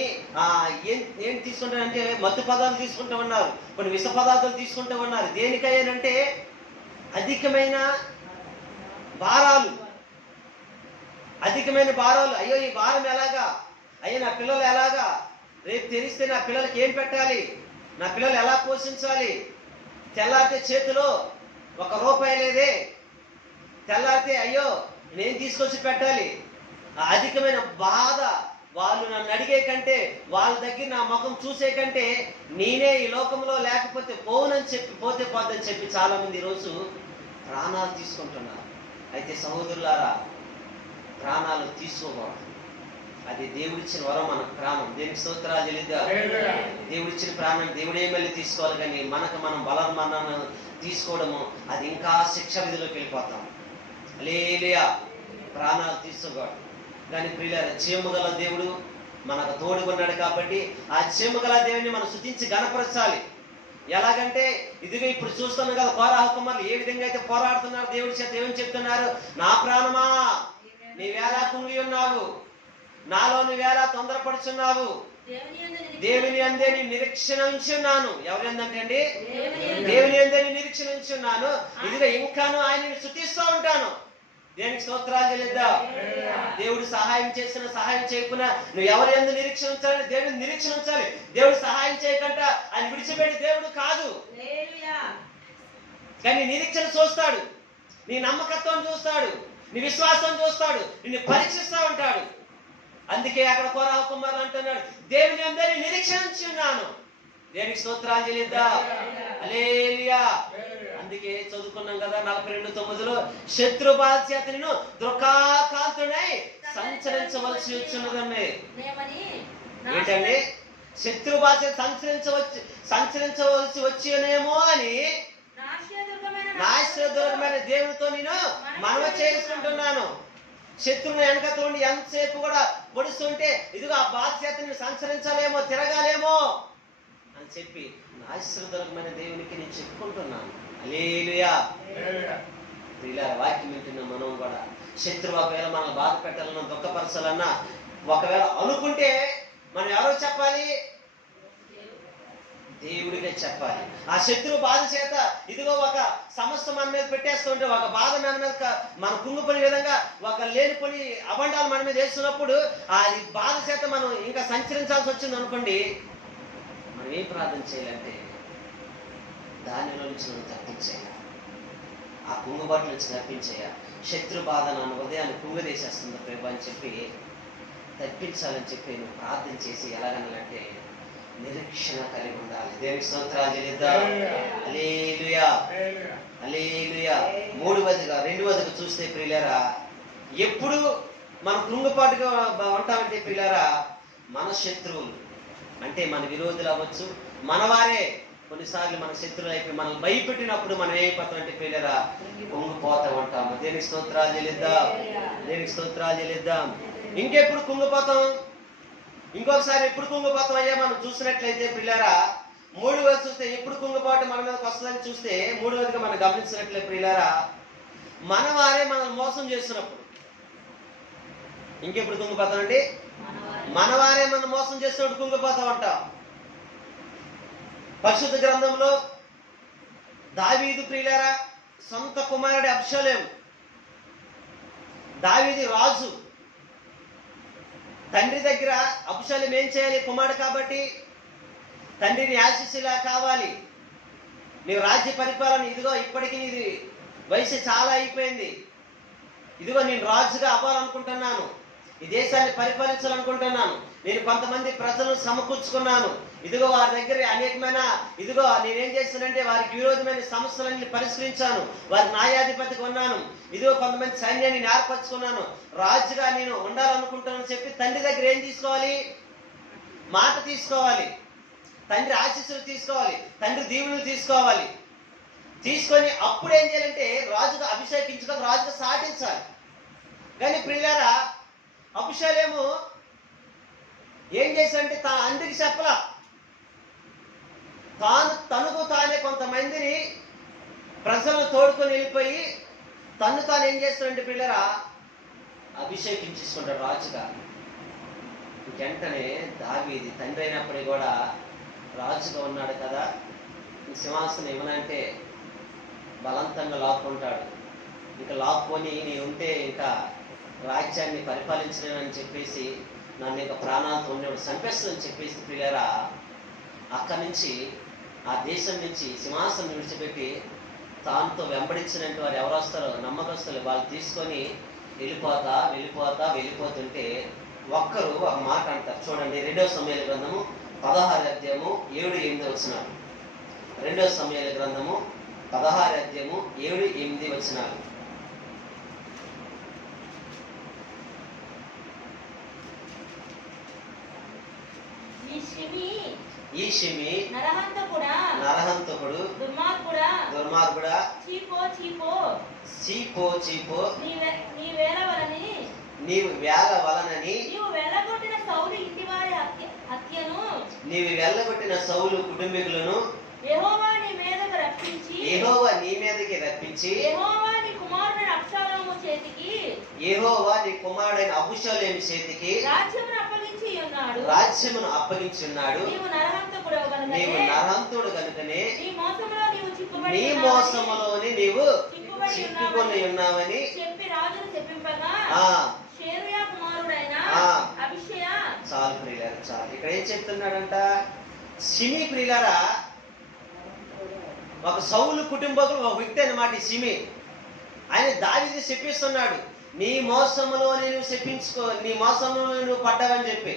ఏం తీసుకుంటారంటే మత్తు పదార్థాలు తీసుకుంటూ ఉన్నారు, కొన్ని విష పదార్థాలు తీసుకుంటూ ఉన్నారు. దేనికయ్యానంటే అధికమైన భారాలు. అయ్యో ఈ భారం ఎలాగా, అయ్యో నా పిల్లలు ఎలాగా, రేపు తెలిస్తే నా పిల్లలకి ఏం పెట్టాలి, నా పిల్లలు ఎలా పోషించాలి, తెల్లారితే చేతిలో ₹1 లేదే, తెల్లారితే అయ్యో నేను తీసుకొచ్చి పెట్టాలి. ఆ అధికమైన బాధ. వాళ్ళు నన్ను అడిగే కంటే, వాళ్ళ దగ్గర నా ముఖం చూసే కంటే, నేనే ఈ లోకంలో లేకపోతే పోనని చెప్పి పోతే పోదని చెప్పి చాలా మంది ఈరోజు ప్రాణాలు తీసుకుంటున్నారు. అయితే సహోదరులారా, ప్రాణాలు తీసుకోకూడదు. అది దేవుడిచ్చిన వరం. మన ప్రాణం దేవునికి స్తోత్రాలు చెల్లిద్దాం. దేవుడిచ్చిన ప్రాణం దేవుడే మళ్ళీ తీసుకోవాలి. కానీ మనం బలమన్నాను తీసుకోవడము, అది ఇంకా శిక్ష విధిలోకి వెళ్ళిపోతాం. హల్లెలూయా. ప్రాణాలు తీసుకోకూడదు. కానీ ప్రియులారా, జీవముగల దేవుడు మనకు తోడుకున్నాడు కాబట్టి ఆ జీవముగల దేవుని మనం స్తుతించి గణపరచాలి. ఎలాగంటే ఇదిగో ఇప్పుడు చూస్తున్నాం కదా, కోరాహ కుమారులు ఏ విధంగా అయితే పోరాడుతున్నారు దేవుడి చేత. ఏమని చెప్తున్నారు? నా ప్రాణమా నీవేలా కుంగి ఉన్నావు, నాలో నువ్వేలా తొందరపడుచున్నావు, దేవుని అందే నీ నిరీక్షణ ఉంచున్నాను. ఎవరి అందంటే అండి? దేవుని అందే నీ నిరీక్షణ ఉంచున్నాను. ఇదిగో ఇంకాను ఆయనని స్తుతిస్తూ ఉంటాను. దేనికి స్తోత్రాలు చెల్లిద్దాం. దేవుడు సహాయం చేసిన సహాయం చేయకుండా నువ్వు ఎవరి యందు నిరీక్షణ ఉంచాలి? దేవుడిని నిరీక్షణ ఉంచాలి. దేవుడు సహాయం చేయకుండా ఆయన విడిచిపెట్టి దేవుడు కాదు. కానీ నిరీక్షణ చూస్తాడు, నీ నమ్మకత్వం చూస్తాడు, నీ విశ్వాసం చూస్తాడు, నిన్ను పరీక్షిస్తూ ఉంటాడు. అందుకే అక్కడ కోరాహ కుమారులు అంటున్నాడు, దేవుని అందరి నిరీక్షించున్నాను. దేనికి స్తోత్రాలు చెల్లిద్దాం. హల్లెలూయా. అందుకే చదువుకున్నాం కదా 42:9, శత్రు బాధ చేత నేను దుఃఖాకాంతుడై సంచరించవలసి వచ్చినదండి. ఏంటండి? శత్రు బాధ సంచరించవలసి వచ్చినేమో అని నాశదుర్గమైన దేవునితో నేను మనవి చేసుకుంటున్నాను. శత్రువుని వెనకతో ఉండి ఎంతసేపు కూడా పొడుస్తుంటే ఇదిగో ఆ బాధ చేత నేను సంచరించాలేమో, తిరగాలేమో అని చెప్పి నాశదుర్గమైన దేవునికి నేను చెప్పుకుంటున్నాను. హల్లెలూయా. ఇలా వాక్యం వింటున్న మనం కూడా శత్రువు ఒకవేళ మనల్ని బాధ పెట్టాలన్నా, దుఃఖపరచాలన్నా ఒకవేళ అనుకుంటే మనం ఎవరో చెప్పాలి? దేవుడిగా చెప్పాలి. ఆ శత్రువు బాధ చేత ఇదిగో ఒక సమస్య మన మీద పెట్టేస్తుంటే, ఒక బాధ మన మీద మన కుంగిపోయే విధంగా ఒక లేనిపోని అబండాలు మన మీద వేస్తున్నప్పుడు ఆ బాధ చేత మనం ఇంకా సంచరించాల్సి వచ్చింది అనుకోండి, మనం ఏం ప్రార్థన చేయాలంటే దానిలో నుంచి మనం తప్పించేయాలి. ఆ కుంగుబాటు నుంచి తప్పించేయాలి. శత్రు బాధ నన్ను హృదయాన్ని కుంగదీసేస్తుంది ప్రభు అని చెప్పి తప్పించాలని చెప్పి నువ్వు ప్రార్థన చేసి ఎలాగనాలంటే నిరీక్షణ కలిగి ఉండాలి. దేవునికి స్తోత్రాలు చెల్లిద్దాం. హల్లెలూయా. హల్లెలూయా. రెండవదిగా చూస్తే ప్రియులారా, ఎప్పుడు మనం కృంగుపాటుగా ఉంటామంటే ప్రియులారా, మన శత్రువులు అంటే మన విరోధులు అవ్వచ్చు, మనవారే కొన్నిసార్లు మన శత్రువులు అయిపోయి మనల్ని భయపెట్టినప్పుడు మనం ఏమైపోతాం అంటే ప్రియులారా కుంగిపోతూ ఉంటాము. దేనికి స్తోత్రాలు చెల్లిద్దాం. దేనికి స్తోత్రాలు చెల్లిద్దాం. ఇంకెప్పుడు కుంగిపోతాం? ఇంకొకసారి ఎప్పుడు కుంగిపోతాం అయ్యా మనం చూసినట్లయితే ప్రియులారా, 3వ చూస్తే ఎప్పుడు కుంగిపోవటం మన మీదకి వస్తుందని చూస్తే 3వదిగా మనం గమనించినట్లే ప్రియులారా, మన వారే మనల్ని మోసం చేస్తున్నప్పుడు. ఇంకెప్పుడు కుంగిపోతామండి? మన వారే మనం మోసం చేస్తున్నప్పుడు కుంగిపోతా ఉంటాం. పరిశుద్ధ గ్రంథంలో దావీదు ప్రియులారా సొంత కుమారుడి అబ్షాలోము, దావీదు రాజు, తండ్రి దగ్గర అబ్షాలోము ఏం చేయాలి? కుమారుడు కాబట్టి తండ్రిని ఆశీస్సులా కావాలి, నీవు రాజ్య పరిపాలన, ఇదిగో ఇప్పటికీ ఇది వయసు చాలా అయిపోయింది, ఇదిగో నేను రాజుగా అవ్వాలనుకుంటున్నాను, ఈ దేశాన్ని పరిపాలించాలనుకుంటున్నాను, నేను కొంతమంది ప్రజలను సమకూర్చుకున్నాను, ఇదిగో వారి దగ్గర అనేకమైన ఇదిగో నేనేం చేస్తానంటే వారికి విరోధమైన సమస్యలన్నీ పరిష్కరించాను, వారి న్యాయాధిపతిగా ఉన్నాను, ఇదిగో కొంతమంది సైన్యాన్ని ఏర్పరచుకున్నాను, రాజుగా నేను ఉండాలనుకుంటానని చెప్పి తండ్రి దగ్గర ఏం తీసుకోవాలి? మాట తీసుకోవాలి, తండ్రి ఆశీస్సులు తీసుకోవాలి, తండ్రి దీవెనలు తీసుకోవాలి. తీసుకొని అప్పుడు ఏం చేయాలంటే రాజుగా అభిషేకించుకొని రాజుగా సాటించాలి. కానీ ప్రియులారా అభిషేకము ఏం చేశాడంటే తన అందరికి చెప్పలా, తనకు తానే కొంతమందిని ప్రజలను తోడుకొని వెళ్ళిపోయి తను తాను ఏం చేస్తాడంటే పిల్లరా అభిషేకించేసుకుంటాడు రాజుగా. వెంటనే దావీదు తండ్రి అయినప్పటికీ కూడా రాజుగా ఉన్నాడు కదా, సింహాసనం ఏమనంటే బలవంతంగా లాక్కుంటాడు. ఇంకా లాక్కొని నీ ఉంటే ఇంకా రాజ్యాన్ని పరిపాలించలేనని చెప్పేసి నన్ను ఇంకా ప్రాణాలతో ఉండేవాడు చంపేస్తుందని చెప్పేసి పిల్లరా అక్కడి నుంచి ఆ దేశం నుంచి సింహాసనం విడిచిపెట్టి తానుతో వెంబడించినట్టు వారు ఎవరు వస్తారో నమ్మకస్తులు వాళ్ళు తీసుకొని వెళ్ళిపోతుంటే ఒక్కరు ఒక మాట అంటారు. చూడండి 2వ సమూయేలు గ్రంథము 16వ అధ్యాయము 7-8 వచనాలు. 2వ సమూయేలు గ్రంథము 16వ అధ్యాయము 7-8 వచనాలు. ఈ షిమి నరహంతకుడు దుర్మార్గుడా చీపో నీవు వేల వలనని నీవు వెళ్ళగొట్టిన సౌలు కుటుంబీకులను యెహోవా నీ మీదకి రప్పించి యెహోవా నీ కుమారుడైన అబుషాలోము చేతికి రాజ్యమును అప్పగించి ఉన్నాడు. నీవు నరహంతుడు కనుకనే నీ నీ మోసములోని నీవు చిక్కుకొని ఉన్నావని చెప్పి రాజును చెప్పింపగా షేరుయా కుమారుడైన అబీషయ చాలు ప్రియులారా, చాలు. ఇక్కడ ఏం చెప్తున్నాడంట, షిమి ప్రియులారా ఒక సౌలు కుటుంబకులు ఒక వ్యక్తి అన్నమాట. ఈ షిమి ఆయన దావీదు చెప్పిస్తున్నాడు, నీ మోసములో నీ మోసంలో నువ్వు పడ్డావని చెప్పి.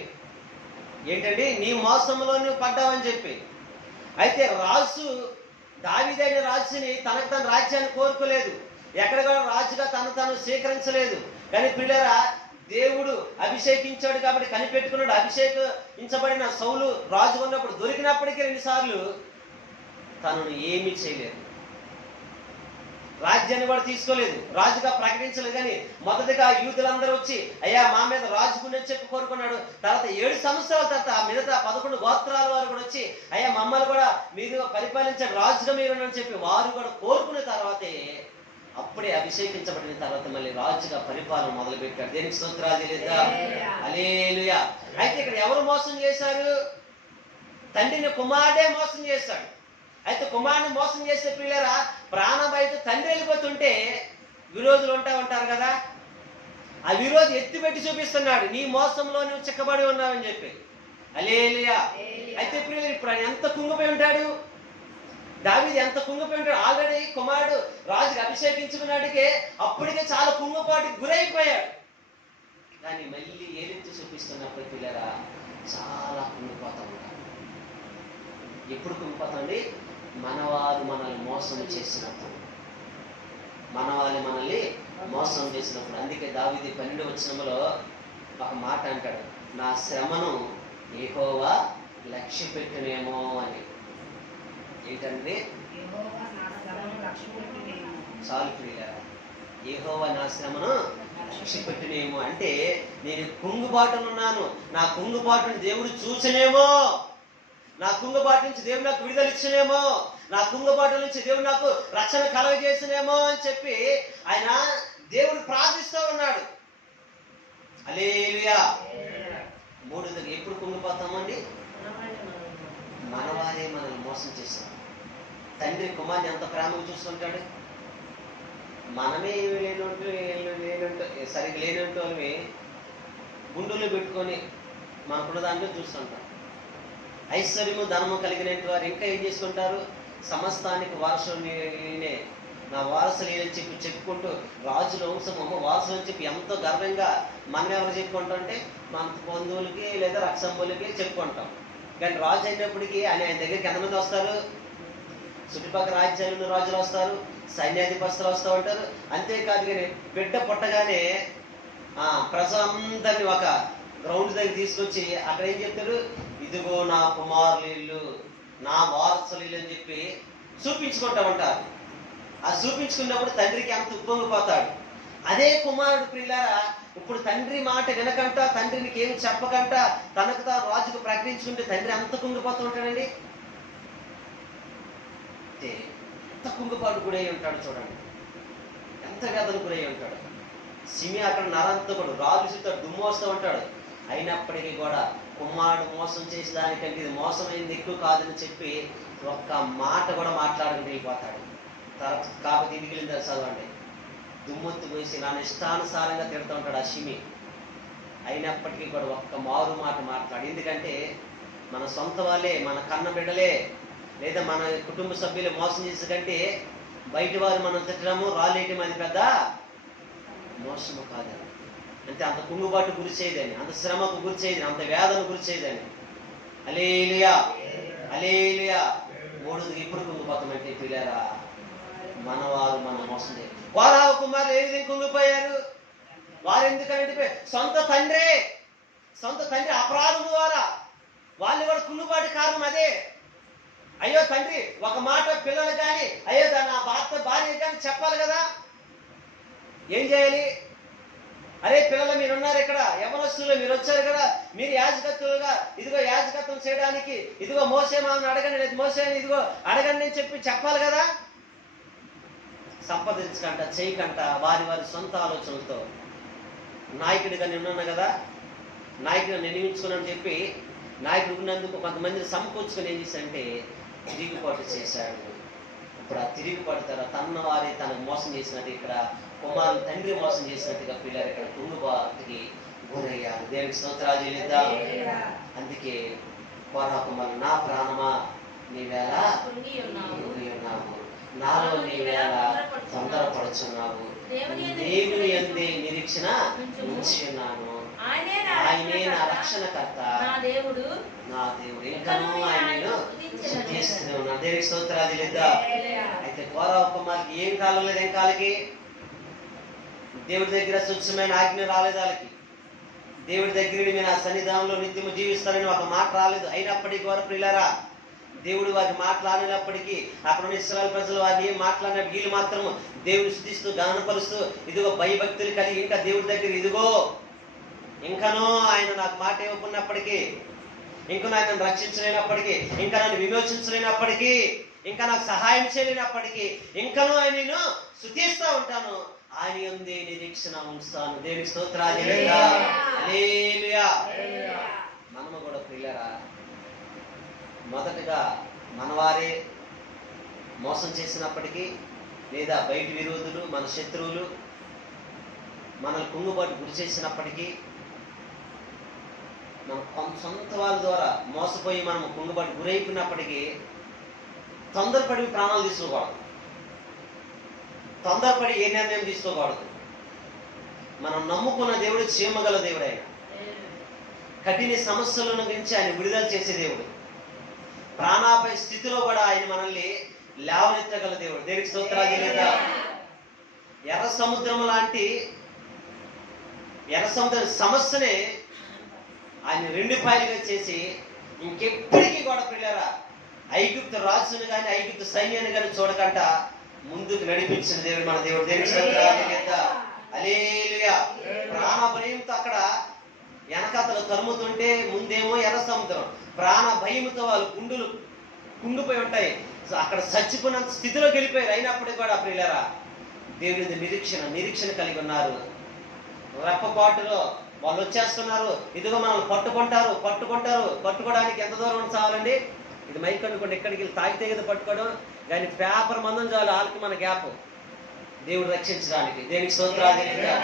ఏంటండి? నీ మోసంలో నువ్వు పడ్డావని చెప్పి. అయితే రాజు దావీదైన రాజుని తనకు తన రాజ్యాన్ని కోరుకోలేదు, ఎక్కడ కూడా రాజుగా తను స్వీకరించలేదు. కానీ పిల్లరా దేవుడు అభిషేకించాడు కాబట్టి కనిపెట్టుకున్నాడు. అభిషేకించబడిన సౌలు రాజు ఉన్నప్పుడు దొరికినప్పటికీ 2 సార్లు తనను ఏమీ చేయలేదు, రాజ్యాన్ని కూడా తీసుకోలేదు, రాజుగా ప్రకటించలేదు. కానీ మొదటిగా యూదులందరూ వచ్చి అయ్యా మా మీద రాజుకుని చెప్పి కోరుకున్నాడు. తర్వాత 7 సంవత్సరాల తర్వాత మిగతా 11 గోత్రాల వారు కూడా వచ్చి అయ్యా మమ్మల్ని కూడా మీరు పరిపాలించండి, రాజుగా మీరు అని చెప్పి వారు కూడా కోరుకున్న తర్వాతే అప్పుడే అభిషేకించబడిన తర్వాత మళ్ళీ రాజుగా పరిపాలన మొదలు పెట్టాడు. దేనికి స్తోత్రాలు లేదా? హల్లెలూయా. అయితే ఇక్కడ ఎవరు మోసం చేశారు? తండ్రిని కుమారుడే మోసం చేశాడు. అయితే కుమారుని మోసం చేసే పిల్లరా ప్రాణం అయితే తండ్రి వెళ్ళిపోతుంటే విరోధులు ఉంటారు కదా, ఆ విరోధి ఎత్తిపెట్టి చూపిస్తున్నాడు, నీ మోసంలో నువ్వు చిక్కబడి ఉన్నావని చెప్పి. హల్లెలూయా. అయితే పిల్లలు ఇప్పుడు ఆయన ఎంత కుంగిపోయి ఉంటాడు, దావీదు ఎంత కుంగిపోయి ఉంటాడు. ఆల్రెడీ కుమారుడు రాజుకి అభిషేకించుకున్నాడికే అప్పటికే చాలా కుంగుపాటికి గురైపోయాడు. కానీ మళ్ళీ ఏదెత్తి చూపిస్తున్నప్పుడు పిల్లరా చాలా కుంగిపోతా ఉంటాడు. ఎప్పుడు కుంగిపోతాండి? మనవారు మనల్ని మోసం చేసినప్పుడు, మనల్ని మోసం చేసినప్పుడు. అందుకే దావీదు 12వ వచనంలో ఒక మాట అంటాడు, నా శ్రమను యెహోవా లక్ష్య పెట్టినేమో అని. ఏంటండి? చాలు ప్రియులారా, యెహోవా నా శ్రమను లక్ష్య పెట్టినేమో అంటే నేను కుంగుబాటునున్నాను, నా కుంగుబాటుని దేవుడు చూచనేమో, నా కుంగుబాటు నుంచి దేవుడు నాకు విడుదల ఇచ్చినేమో, నా కుంగుబాటు నుంచి దేవుడు నాకు రక్షణ కలగజేసినేమో అని చెప్పి ఆయన దేవుడు ప్రార్థిస్తూ ఉన్నాడు. హల్లెలూయా. 3 ఎప్పుడు కుంగిపోతామండి? మనవారే మనల్ని మోసం చేశారు. తండ్రి కుమార్ని ఎంత ప్రేమగా చూస్తుంటాడు. మనమే సరిగ్గా లేనంటే గుండెలు పెట్టుకొని మనకున్న దాంట్లో చూస్తుంటాం. ఐశ్వర్యము ధనము కలిగిన వారు ఇంకా ఏం చేసుకుంటారు? సమస్తానికి వారసులు నేనే, నా వారసులు నేనని చెప్పి చెప్పుకుంటూ రాజుల వంశం అమ్మ వారసులు అని చెప్పి ఎంతో గర్వంగా మనం ఎవరు చెప్పుకుంటాం? మన బంధువులకి లేదా రక్షంబులకి చెప్పుకుంటాం. కానీ రాజు అయినప్పటికీ ఆయన దగ్గరికి ఎంతమంది వస్తారు? చుట్టుపక్కల రాజ్యాలను రాజులు వస్తారు, సైన్యాధిపతులు వస్తూ ఉంటారు. అంతేకాదు కానీ బిడ్డ పుట్టగానే ప్రజలందరినీ ఒక గ్రౌండ్ దగ్గర తీసుకొచ్చి అక్కడ ఏం చెప్తారు? ఇదిగో నా కుమారులు, నా వారసులు అని చెప్పి చూపించుకుంటూ ఉంటారు. ఆ చూపించుకున్నప్పుడు తండ్రికి అంత ఉప్పొంగిపోతాడు. అదే కుమారుడు ప్రియులారా ఇప్పుడు తండ్రి మాట వినకంట, తండ్రికి ఏమి చెప్పకంట తనకు తాను రాజుకు ప్రకటించుకుంటే తండ్రి అంత కుంగిపోతూ ఉంటాడండి. ఎంత కుంగుపాటు గురై ఉంటాడు చూడండి, ఎంత వేదన గురై ఉంటాడు. సిమి అక్కడ నరంతకుడు రాజుతో దుమ్ము వస్తూ ఉంటాడు. అయినప్పటికీ కూడా కుమారుడు మోసం చేసే దానికంటే ఇది మోసమైంది ఎక్కువ కాదని చెప్పి ఒక్క మాట కూడా మాట్లాడుకుంటూ వెళ్ళిపోతాడు. తర్వాత కాబట్టి మిగిలింది చదవండి, దుమ్మెత్తు పోసి నా ఇష్టానుసారంగా తిడుతూ ఉంటాడు ఆ సిమి. అయినప్పటికీ కూడా ఒక్క మారు మాట మాట్లాడు. ఎందుకంటే మన సొంత వాళ్ళే, మన కన్న బిడ్డలే, లేదా మన కుటుంబ సభ్యులు మోసం చేసే కంటే బయట వారు మనం తిట్టడము రాలేయటం అది పెద్ద మోసము కాదని, అంటే అంత కుంగుబాటు గురి చేయదని, అంత శ్రమకు గురి చేయదని, అంత వేదన గురి చేయదని. హల్లెలూయా హల్లెలూయా. మూడోది ఇప్పుడు కుంగిపోతామంటే పిల్లరా, మనవారు మనం మోసం చేయాలి. కోరాహు కుమారులు ఏ విధంగా కుంగిపోయారు? వారు ఎందుకంటే సొంత తండ్రి అపరాధం ద్వారా వాళ్ళు కూడా కుంగుబాటు కారణం అదే. అయ్యో తండ్రి ఒక మాట పిల్లలు కానీ, అయ్యో నా భార్య కానీ చెప్పాలి కదా. ఏం చేయాలి? అరే పిల్లలు మీరున్నారు ఇక్కడ, యవనస్తులు మీరు వచ్చారు కదా, మీరు యాజకత్తులుగా ఇదిగో యాజకత్వం చేయడానికి ఇదిగో మోసే మామని అడగండి, లేదు మోసే ఇదిగో అడగండి అని చెప్పి చెప్పాలి కదా. సంపాదించకంట, చేయకంట, వారి సొంత ఆలోచనలతో నాయకుడిగా నేనున్నా కదా, నాయకుడిగా నిర్మించుకున్నాను చెప్పి నాయకుడు ఉన్నందుకు కొంతమందిని సమకూర్చుకొని ఏం చేశాడంటే తిరుగుబాటు చేశాడు. ఇప్పుడు ఆ తిరుగుబాటు తర్వాత తన వారి తనకు మోసం చేసినట్టు ఇక్కడ కుమారుడు తండ్రి మోసం చేసినట్టుగా పిల్లలు ఇక్కడ కుంగుబాటుకి గురయ్యారు. దేవునికి స్తోత్రాలు చెల్లిద్దాం. అందుకే కోరాహు కుమారులు, నా ప్రాణమా నీవేళ కృంగి ఉన్నావు, నాలో నీవేళ తొందరపడుచున్నావు, దేవుని యందే నిరీక్షణ ఉంచి ఉన్నాను, ఆయనే నా రక్షణకర్త, నా దేవుడు ఇంకనూ ఆయనను స్తుతిస్తూనే ఉన్నాను. దేవునికి స్తోత్రాలు చెల్లిద్దాం. అయితే కోరాహు కుమారుకి ఏం కాలం లేదు, ఏం కాలికి దేవుడి దగ్గర స్వచ్ఛమైన ఆజ్ఞ రాలేదు, వాళ్ళకి దేవుడి దగ్గర నేను ఆ సన్నిధానంలో నిత్యము జీవిస్తానని ఒక మాట రాలేదు. అయినప్పటికీ వారు ప్రియులారా, దేవుడు వారికి మాట్లాడినప్పటికీ అక్కడ ఉన్న ఇశ్రాయేలు ప్రజలు వారిని ఏం మాట్లాడిన వీళ్ళు మాత్రం దేవుని స్తుతిస్తూ గానపరుస్తూ ఇదిగో భయభక్తులు కలిగి ఇంకా దేవుడి దగ్గర ఇదిగో ఇంకనూ ఆయన నాకు మాట ఇవ్వకున్నప్పటికీ, ఇంకా నన్ను రక్షించలేనప్పటికీ, ఇంకా నన్ను విమోచించలేనప్పటికీ, ఇంకా నాకు సహాయం చేయలేనప్పటికీ ఇంకనూ ఆయన నేను స్తుతిస్తూ ఉంటాను, ఆయన యందే నిరీక్షణ ఉంచుతాను. దేవునికి స్తోత్రాలు హల్లెలూయా. మనము కూడా ప్రియులారా, మొదటగా మనవారే మోసం చేసినప్పటికీ, లేదా బయట విరోధులు మన శత్రువులు మనల్ని కుంగుబాటు గురి చేసినప్పటికీ, మన సొంత వాళ్ళ ద్వారా మోసపోయి మనం కుంగుబాటు గురైపోయినప్పటికీ తొందరపడి ప్రాణాలు తీసుకోకూడదు, తొందరపడి ఏ నిర్ణయం తీసుకోకూడదు. మనం నమ్ముకున్న దేవుడు క్షేమగల దేవుడు, ఆయన కఠిన సమస్యలను గురించి ఆయన విడుదల చేసే దేవుడు, ప్రాణాపాయ స్థితిలో కూడా ఆయన మనల్ని లేవనెత్తగల దేవుడు. దేవునికి స్తోత్రాలు చెల్లిద్దాం. ఎర్ర సముద్రం లాంటి ఎర్ర సముద్రం సమస్యనే ఆయన రెండు పాయలుగా చేసి ఇంకెప్పటికీ కూడా పిల్లరా ఐగుప్తు రాజును కానీ ఐగుప్తు సైన్యాన్ని కానీ చూడకంట ముందుకు నడిపించిన దేవుడు మన దేవుడు. దేవునికి స్తోత్రాలు చెల్లిద్దాం. హల్లెలూయా. ప్రాణ భయంతో అక్కడ వెనకతలు తరుముతుంటే ముందేమో ఎర్ర సముద్రం, ప్రాణ భయంతో వాళ్ళు గుండులు కుంగిపోయి ఉంటాయి, సో అక్కడ చచ్చిపోయినంత స్థితిలోకి వెళ్ళిపోయారు. అయినప్పటికీ కూడా ప్రియులారా దేవుని నిరీక్షణ కలిగి ఉన్నారు. రెప్పపాటులో వాళ్ళు వచ్చేస్తున్నారు, ఇదిగో మనల్ని పట్టుకోవడానికి ఎంత దూరం చాలండి? ఇది మైక్ అనుకోండి, ఎక్కడికి వెళ్ళి తాగితే కదా పట్టుకోవడం, కానీ పేపర్ మందం చాలు వాళ్ళకి మన గ్యాప్ దేవుడు రక్షించడానికి. దేవునికి స్తోత్రాలు చెల్లిద్దాం.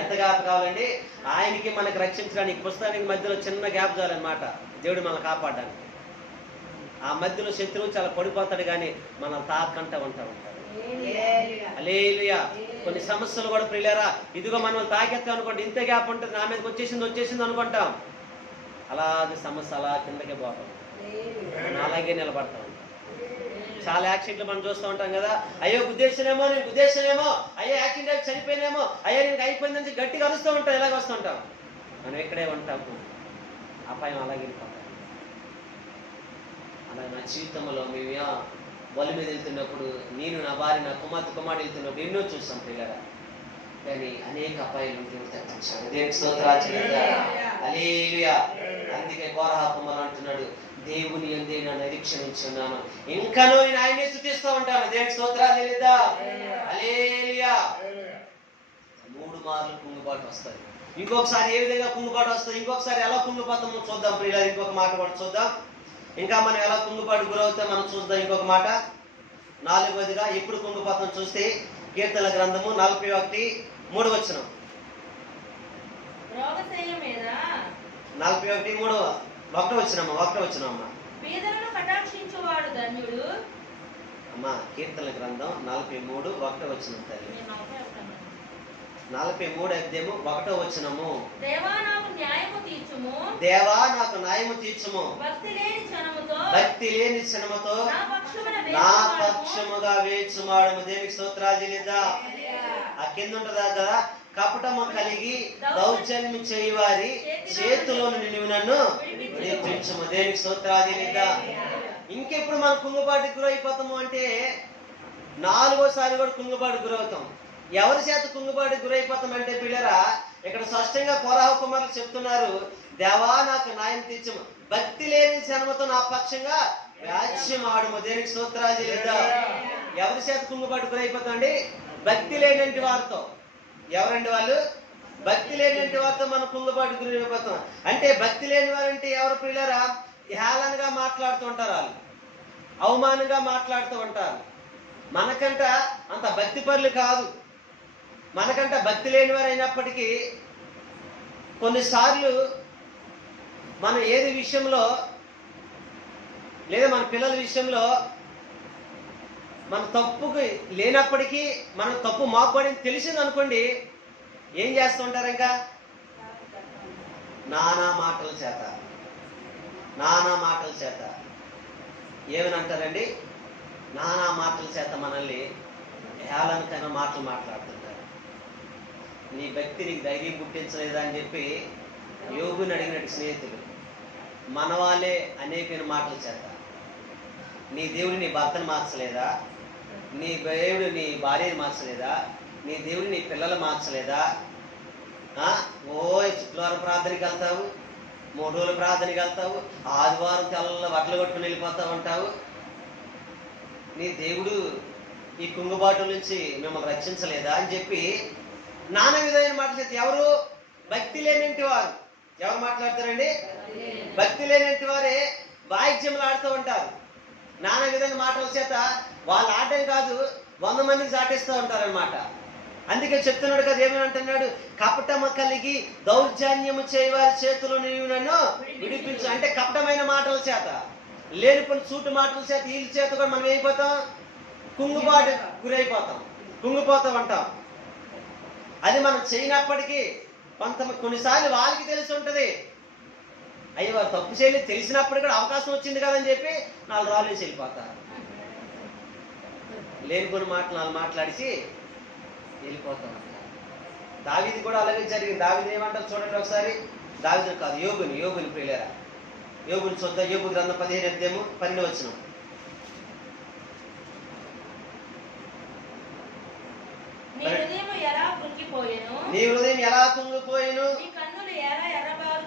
ఎంత గ్యాప్ కావాలండి? ఆయనకి మనకి రక్షించడానికి పుస్తకానికి మధ్యలో చిన్న గ్యాప్ చాలన్నమాట దేవుడు మనల్ని కాపాడడానికి. ఆ మధ్యలో శత్రువు చాలా పడిపోతాడు, కానీ మనం తాకంట ఉంటాడు. హల్లెలూయా. కొన్ని సమస్యలు కూడా ప్రియులారా ఇదిగో మనం తాకెత్తాం అనుకోండి, ఇంత గ్యాప్ ఉంటుంది, నా మీదకి వచ్చేసింది అనుకుంటాం, అలాగే సమస్య అలా కిందకే పోతాం, అలాగే నిలబడతాం. చాలా యాక్సిడెంట్లు మనం చూస్తూ ఉంటాం కదా, అయ్యో గుద్దేశనేమో అయ్యో యాక్సిడెంట్ చనిపోయినేమో, అయ్యో నేను అయిపోయిందని గట్టిగా అరుస్తూ ఉంటాం, ఇలాగ వస్తుంటాం. మనం ఎక్కడే ఉంటాము, అపాయం అలాగే వెళ్ళిపోతాం. అలా నా జీవితంలో మేము బలి మీద వెళ్తున్నప్పుడు, నేను నా భార్య నా కుమారుడు వెళ్తున్నప్పుడు ఎన్నో చూస్తాం పిల్లరా, కానీ అనేక అపాయాలు దేవుడు తప్పించాడు. దేవునికి స్తోత్రాలు చెల్లిద్దాం. హల్లెలూయా. అందుకే కోరాహు కుమారుడు అంటున్నాడు, దేవుని యందే నా నిరీక్షణ ఉంచున్నాను, ఇంకనూ నేను ఆయనే స్తుతిస్తూ ఉంటాను. దేవునికి స్తోత్రాలు చెల్లిద్దాం. హల్లెలూయా. 3 మార్లు కుంగుబాటు వస్తుంది. ఇంకొకసారి ఏ విధంగా కుంగుబాటు వస్తుంది, ఇంకొకసారి ఎలా కుంగిపోతామో చూద్దాం ప్రియులారా. ఇంకొక మాట కూడా చూద్దాం. ఇంకా మనం ఎలా కుంగుబాటు గురవుతాం మనం చూద్దాం. ఇంకొక మాట 4వదిగా ఎప్పుడు కుంగిపోతాం చూస్తే కీర్తనల గ్రంథము 41:3 రోగశయ్య మీద 41:3 పేదలను కటాక్షించువాడు ధన్యుడు. అమ్మా కీర్తనల గ్రంథం 43:1 తల్లి. 43 అధ్యాయము 1 దేవా నాకు న్యాయము తీర్చుము, దేవా నాకు న్యాయము తీర్చుము, భక్తి లేని క్షణముతో నా పక్షముగా వేచుమాడము. దేవునికి స్తోత్రాలు చెల్లిద్దాం. ఆ కింద ఉంటుందా కదా, కపటము కలిగి దౌర్జన్యం చేయవారి చేతిలో నుండి నన్ను విడిపించుము. దేవునికి స్తోత్రాలు చెల్లిద్దాం. ఇంకెప్పుడు మనం కుంగుబాటుకు గురైపోతాము అంటే 4వసారి కూడా కుంగుబాటుకు గురవుతాం. ఎవరి చేత కుంగుబాటుకు గురైపోతాం అంటే పిల్లరా, ఇక్కడ స్పష్టంగా కోరాహు కుమారులు చెప్తున్నారు, దేవా నాకు న్యాయం తీర్చుము, భక్తి లేని క్షణముతో నా పక్షంగా వ్యాజ్యం ఆడుము. దేనికి స్తోత్రాలు చెల్లిద్దాం. ఎవరి చేత కుంగుబాటుకు గురైపోతాం అండి? భక్తి లేనంటి వారితో. ఎవరండి వాళ్ళు? భక్తి లేనంటి వారితో మనం కుంగుబాటు గురైపోతాం. అంటే భక్తి లేని వారంటే ఎవరు పిల్లరా? హేళనగా మాట్లాడుతూ ఉంటారు, వాళ్ళు అవమానంగా మాట్లాడుతూ ఉంటారు. మనకంట అంత భక్తి పరులు కాదు, మనకంట భక్తి లేని వారు అయినప్పటికీ కొన్నిసార్లు మనం ఏది విషయంలో లేదా మన పిల్లల విషయంలో మన తప్పుకి లేనప్పటికీ మనం తప్పు మాపని తెలిసింది అనుకోండి, ఏం చేస్తూ ఉంటారు? ఇంకా నానా మాటల చేత ఏమని అంటారండి? నానా మాటల చేత మనల్ని హేళనకైన మాటలు మాట్లాడుతుంటారు. నీ భక్తి నీకు ధైర్యం పుట్టించలేదా అని చెప్పి యోగుని అడిగినట్టు స్నేహితులు మన వాళ్ళే అనేకమైన మాటల చేత, నీ దేవుడు నీ భర్తను మార్చలేదా, నీ దేవుడు నీ భార్యను మార్చలేదా, నీ దేవుడు నీ పిల్లలు మార్చలేదా, శుక్రవారం ప్రార్థనకి వెళ్తావు, 3 రోజుల ప్రార్థనకి వెళ్తావు, ఆదివారం తెల్ల బట్టలు కొట్టుకుని వెళ్ళిపోతావు అంటావు, నీ దేవుడు ఈ కుంగుబాటు నుంచి మిమ్మల్ని రక్షించలేదా అని చెప్పి నానా విధమైన మాటలు చేత ఎవరు? భక్తి లేనింటి వారు. ఎవరు మాట్లాడతారండి? భక్తి లేనింటి వారే వాయిద్యములు ఆడుతూ ఉంటారు. నానా విధమైన మాటల చేత వాళ్ళు ఆడటం కాదు, 100 మందికి చాటిస్తూ ఉంటారనమాట. అందుకే చెప్తున్నాడు కదా, ఏమని అంటున్నాడు? కపటము కలిగి దౌర్జన్యము చేయవారి చేతులు నీవు నన్ను విడిపించు. అంటే కపటమైన మాటల చేత, లేనిపోయిన సూటు మాటల చేత, వీళ్ళ చేత కూడా మనం అయిపోతాం, కుంగుబాటు గురైపోతాం, కుంగిపోతూ ఉంటాం. అది మనం చేయనప్పటికీ కొన్నిసార్లు వాళ్ళకి తెలిసి ఉంటుంది, అయ్యో వారు తప్పు చేయలేదు, తెలిసినప్పుడు కూడా అవకాశం వచ్చింది కదని చెప్పి 4 రాళ్ళు వేసి వెళ్ళిపోతారు. లేనిపోయిన మాటలు మాట్లాడిసి వెళ్ళిపోతాం. దావీదు కూడా అలాగే జరిగింది. దావీదు ఏమంటారు చూడండి ఒకసారి. దావీదు కాదు, యోగుని ప్రియులారా, యోగుని చూద్దాం. యోగు గ్రంథం 15 అధ్యాయము 12 నీ హృదయం ఎలా కుంగిపోయెను,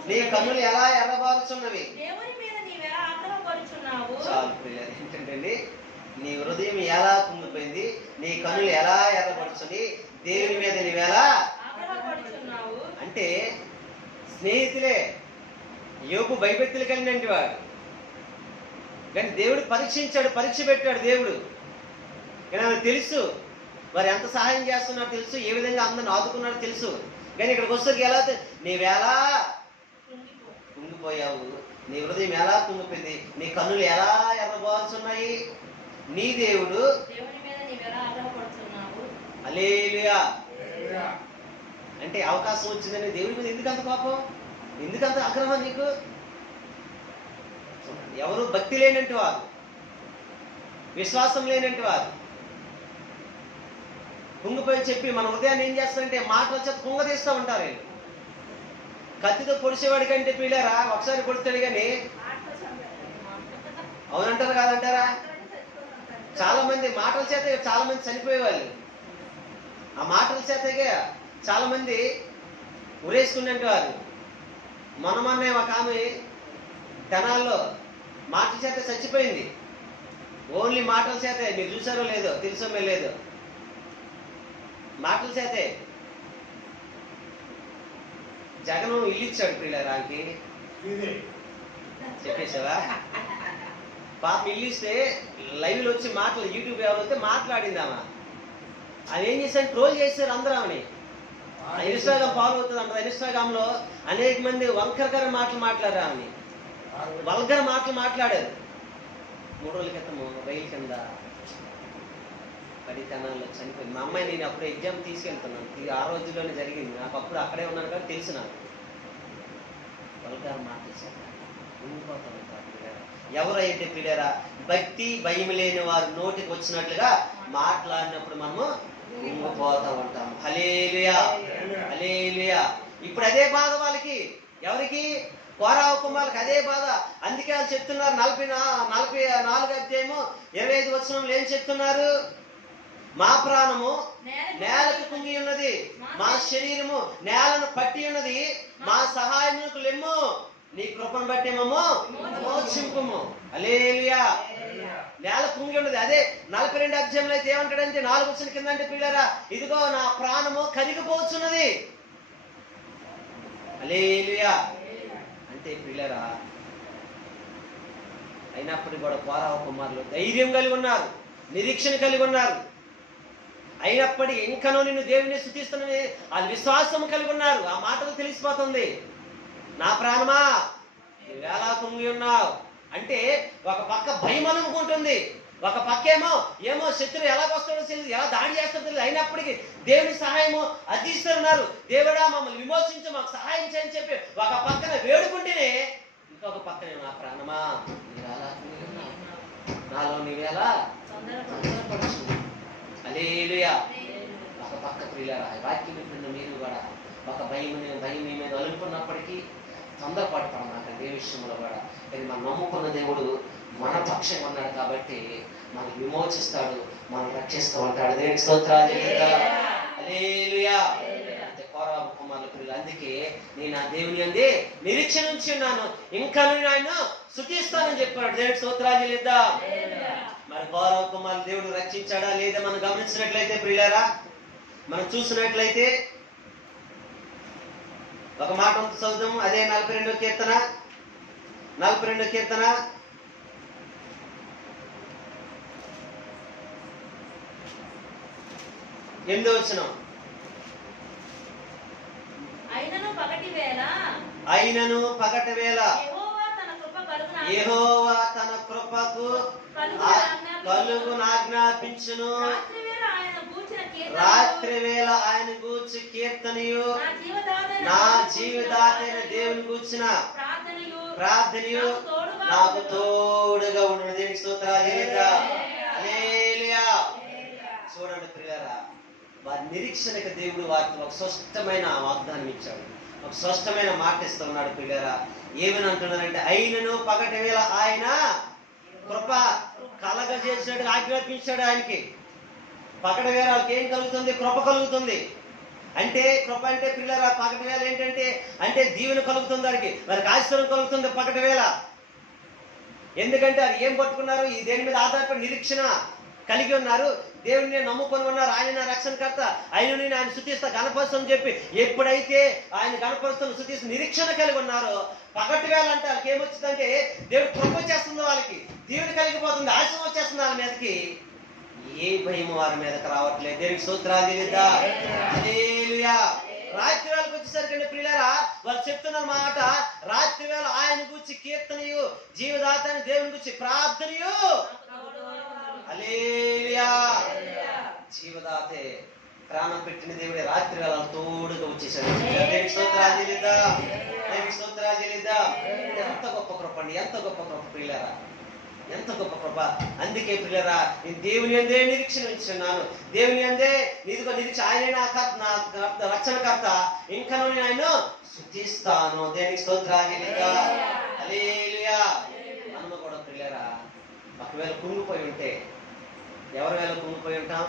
నీ కన్నులు ఎలా ఎర్రబారుచున్నవి. దేవుని మీద నీవెలా ఆగ్రహపరుచున్నావు. చాలు ప్రియులారా, ఏంటంటే నీ హృదయం ఎలా కుంగిపోయింది, నీ కన్నులు ఎలా ఎర్రపరుచుని, దేవుని మీద నీవెలా ఆగ్రహపరుచున్నావు. అంటే స్నేహితులే. యోగు భయభక్తులు కలిగినంటి వాడు, కానీ దేవుడు పరీక్ష పెట్టాడు దేవుడు. కానీ ఆయనకు తెలుసు వారు ఎంత సహాయం చేస్తున్నారో తెలుసు, ఏ విధంగా అందరిని ఆదుకున్నారో తెలుసు. కానీ ఇక్కడికి వచ్చేసరికి ఎలా నీవెలా కుంగిపోయావు, నీ హృదయం ఎలా కుంగిపోయింది, నీ కన్నులు ఎలా ఎర్రబారుచున్నాయి, నీ దేవుడు దేవుని మీద నీవెలా ఆగ్రహపరుచున్నావు. హల్లెలూయా. అంటే అవకాశం వచ్చిందని దేవుడి మీద ఎందుకంత కోపం, ఎందుకంత ఆగ్రహం నీకు? ఎవరు భక్తి లేనంటి వారు, విశ్వాసం లేనంటి వారు కుంగిపోయి చెప్పి మన హృదయాన్ని ఏం చేస్తారంటే మాటల చేత కుంగదీస్తూ ఉంటారు. వీళ్ళు కత్తితో పొడిచేవాడి కంటే పిల్లరా ఒకసారి పొడితాడు కానీ అవునంటారు కాదంటారా? చాలా మంది మాటల చేత చాలా మంది చనిపోయేవాళ్ళు. ఆ మాటల చేతగా చాలా మంది ఉరేసుకునేవారు. మొన్న ఒక ఆమె తెనాల్లో మాటల చేత చచ్చిపోయింది. ఓన్లీ మాటల చేతే. మీరు చూసారో లేదో, తెలుసో లేదు, మాటల చేతే. జగను ఇల్లు ఇచ్చాడు ప్రియులారాకి, చెప్పేసావా? పాప ఇల్లు ఇస్తే లైవ్లో వచ్చి మాటలు, యూట్యూబ్ ఎవరు వస్తే మాట్లాడిందామా. అది ఏం చేశారు, ట్రోల్ చేశారు అందరూ ఆమెని. ఇన్స్టాగ్రామ్ ఫాలో అవుతుంది అంటారు. ఇన్స్టాగ్రామ్ లో అనేక మంది వంకరకర మాటలు మాట్లాడారు, ఆమెని వల్గర మాటలు మాట్లాడారు. 3 రోజుల క్రితము రైలు కింద పడితనాల్లో చనిపోయింది. మా అమ్మాయి నేను అప్పుడు ఎగ్జామ్ తీసుకెళ్తున్నాను, ఆ రోజుల్లోనే జరిగింది. నాకు అప్పుడు అక్కడే ఉన్నాను కాబట్టి తెలుసు నాకు. వల్గర మాటలు ఉండిపోతాను. ఎవరైతే పిల్లరా భక్తి భయం లేని వారు నోటికి వచ్చినట్లుగా మాట్లాడినప్పుడు మనము ఉండిపోతా ఉంటాం. హల్లెలూయా, హల్లెలూయా. ఇప్పుడు అదే బాధ వాళ్ళకి. ఎవరికి? కోరాహు కుమారులకు అదే బాధ. అందుకే వాళ్ళు చెప్తున్నారు 44 అధ్యాయము 25 వచనంలో ఏం చెప్తున్నారు? మా ప్రాణము నేలకు కుంగి ఉన్నది, మా శరీరము నేలను పట్టి ఉన్నది, మా సహాయమునకు లెమ్ము, నీ కృపను బట్టి మమ్ము మోక్షింపుము. హల్లెలూయా. నేల కుంగి ఉన్నది. అదే 42 అధ్యాయంలో అయితే ఏమంటాడంటే 4 వచనం కింద అంటే పిల్లరా, ఇదిగో నా ప్రాణము కరిగిపోతున్నది. హల్లెలూయా. అంటే పిల్లరా, అయినప్పటికీ కూడా కోరాహు కుమారులు ధైర్యం కలిగి ఉన్నారు, నిరీక్షణ కలిగి ఉన్నారు. అయినప్పటికీ ఇంకనూ నిన్ను దేవుని స్తుతిస్తున్నానని ఆ విశ్వాసం కలిగి ఉన్నారు. ఆ మాటలు తెలిసిపోతుంది. నా ప్రాణమా ఎలా కుంగి ఉన్నావు అంటే, ఒక పక్క భయం అనుకుంటుంది, ఒక పక్క ఏమో శత్రువు ఎలాగొస్తాడో తెలియదు, ఎలా దాడి చేస్తాడో తెలియదు. అయినప్పటికీ దేవుని సహాయము అర్థిస్తున్నారు. దేవుడా మమ్మల్ని విమోచించి మాకు సహాయం చేయని చెప్పి ఒక పక్కన వేడుకుంటేనే, ఇంకొక పక్కనే నా ప్రాణమా నీవేలా కుంగి ఉన్నావు, నాలో నీవేలా తొందరపడుచు. హల్లెలూయా. ఒక పక్క ప్రియులారా, వాక్యం వింటున్న మీరు కూడా ఒక భయం మీ మీద అలుపుకున్నప్పటికీ తొందరపాటు పడమాకండి ఏ విషయంలో కూడా. కానీ మనం నమ్ముకున్న దేవుడు మన పక్షంగా ఉన్నాడు కాబట్టి మనకు విమోచిస్తాడు, మనం రక్షిస్తూ ఉంటాడు. దేవునికి స్తోత్రాలు చెల్లిద్దాం. హల్లెలూయా. కోరాహు కుమారుల పిల్లలు, అందుకే నేను ఆ దేవుని అందే నిరీక్షణ నుంచి ఉన్నాను, ఇంకా నేను ఆయన స్తుతిస్తానని చెప్పాడు. దేవునికి స్తోత్రాలు చెల్లిద్దాం. మరి కోరాహు కుమారులు దేవుడు రక్షించాడా లేదా మనం గమనించినట్లయితే ప్రియులారా, మనం చూసినట్లయితే ఒక మాట చదువుదాము. అదే 42వ కీర్తన 8వ వచనం. అయినను పగటి వేళ యెహోవా తన కృపకు కలుగునాజ్ఞాపించును. రాత్రి వేళ ఆయన గూర్చి కీర్తనయు, నా జీవితాతైన దేవుని గూర్చిన ప్రార్థనయు నాకు తోడుగా ఉండును. దేవునికి స్తోత్రాలు చెల్లిద్దాం. హల్లెలూయా. చూడండి ప్రియులారా, వారి నిరీక్షణకు దేవుడు వారికి ఒక స్పష్టమైన వాగ్దానం ఇచ్చాడు, ఒక స్పష్టమైన మాట ఇస్తున్నాడు. ప్రియులారా, ఏమని అంటున్నారంటే, అయినను పగటి వేళ ఆయన కృప కలగజేసినట్టు ఆజ్ఞాపించాడు. ఆయనకి పగటి వేళ వాళ్ళకి ఏం కలుగుతుంది? కృప కలుగుతుంది. అంటే కృప అంటే పిల్లరా, పగటి వేళ ఏంటంటే అంటే దీవెన కలుగుతుంది, వారికి ఆశీర్వాదం కలుగుతుంది పగటి వేళ. ఎందుకంటే అది ఏం పట్టుకున్నారు? ఈ దేని మీద ఆధారపడి నిరీక్షణ కలిగి ఉన్నారు, దేవుడిని నమ్ముకొని ఉన్నారు. ఆయన రక్షణకర్త, ఆయన స్తుతిస్తా గణపరుస్తానని చెప్పి ఎప్పుడైతే ఆయన గణపరుస్తాను స్తుతిస్తూ నిరీక్షణ కలిగి ఉన్నారో, పగటి వేళ అంటే వాళ్ళకి ఏమొచ్చిందంటే దేవుడు కృప వచ్చేస్తుంది, వాళ్ళకి దీవెన కలిగిపోతుంది, ఆశీర్వాదం వచ్చేస్తుంది వాళ్ళ మీదకి. ఏ భయం వారి మీదకి రావట్లేదు. దేవునికి స్తోత్రాలు చెల్లిద్దాం. హల్లెలూయా. రాత్రి వేళకు వచ్చేసరికి ప్రియులారా, వాళ్ళు చెప్తున్న మాట, రాత్రి వేళ ఆయన గురించి కీర్తనయు, జీవదాతని దేవుని గురించి ప్రార్థనయు. హల్లెలూయా. జీవదాతే ప్రాణం పెట్టిన దేవుడే రాత్రి వేళ తోడుగా వచ్చేసాడు. దేవునికి స్తోత్రాలు చెల్లిద్దాం. దేవునికి స్తోత్రాలు చెల్లిద్దాం. ఎంత గొప్ప కృప అండి, ఎంత గొప్ప కృప ప్రియులారా, ఎంత గొప్ప కృప. అందుకే ప్రియులారా, నేను దేవుని అందే నిరీక్షణ ఇచ్చున్నాను, దేవుని అందే నీదిగో నిరీక్ష, ఆయన నా రక్షణకర్త, ఇంకా నేను ఆయన స్తుతిస్తాను. దేవునికి స్తోత్రాలు చెల్లిద్దాం. హల్లెలూయా. మనము కూడా ప్రియులారా ఒకవేళ కుంగిపోయి ఉంటే, ఎవరి వేళ కుంగిపోయి ఉంటాం?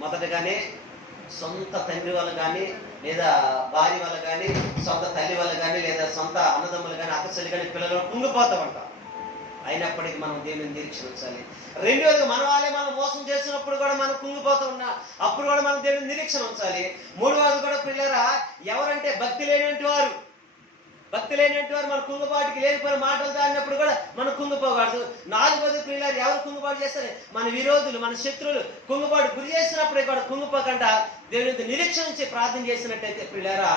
మొదటగానే సొంత తండ్రి వల్ల కానీ, లేదా భార్య వల్ల కానీ, సొంత తల్లి వల్ల కానీ, లేదా సొంత అన్నదమ్ములు కానీ, అక్కచెల్లి కానీ పిల్లలు కుంగిపోతూ ఉంటాం. అయినప్పటికీ మనం దేవుని నిరీక్షణ ఉంచాలి. రెండోది, మన వాళ్ళే మనం మోసం చేసినప్పుడు కూడా మనం కుంగిపోతూ ఉన్నా అప్పుడు కూడా మనం దేవుని నిరీక్షణ ఉంచాలి. మూడవది కూడా పిల్లరా, ఎవరంటే భక్తి లేనటువంటి వారు మన కుంగుబాటుకి లేనిపోయిన మాటలు దాడినప్పుడు కూడా మనం కుంగిపోకూడదు. నాలుగోది పిల్లలు, ఎవరు కుంగుబాటు చేస్తారు? మన విరోధులు, మన శత్రువులు కుంగుబాటు గురి చేసినప్పుడే కూడా కుంగిపోకుండా దేవుని నిరీక్షణ నుంచి ప్రార్థన చేసినట్టయితే పిల్లరా,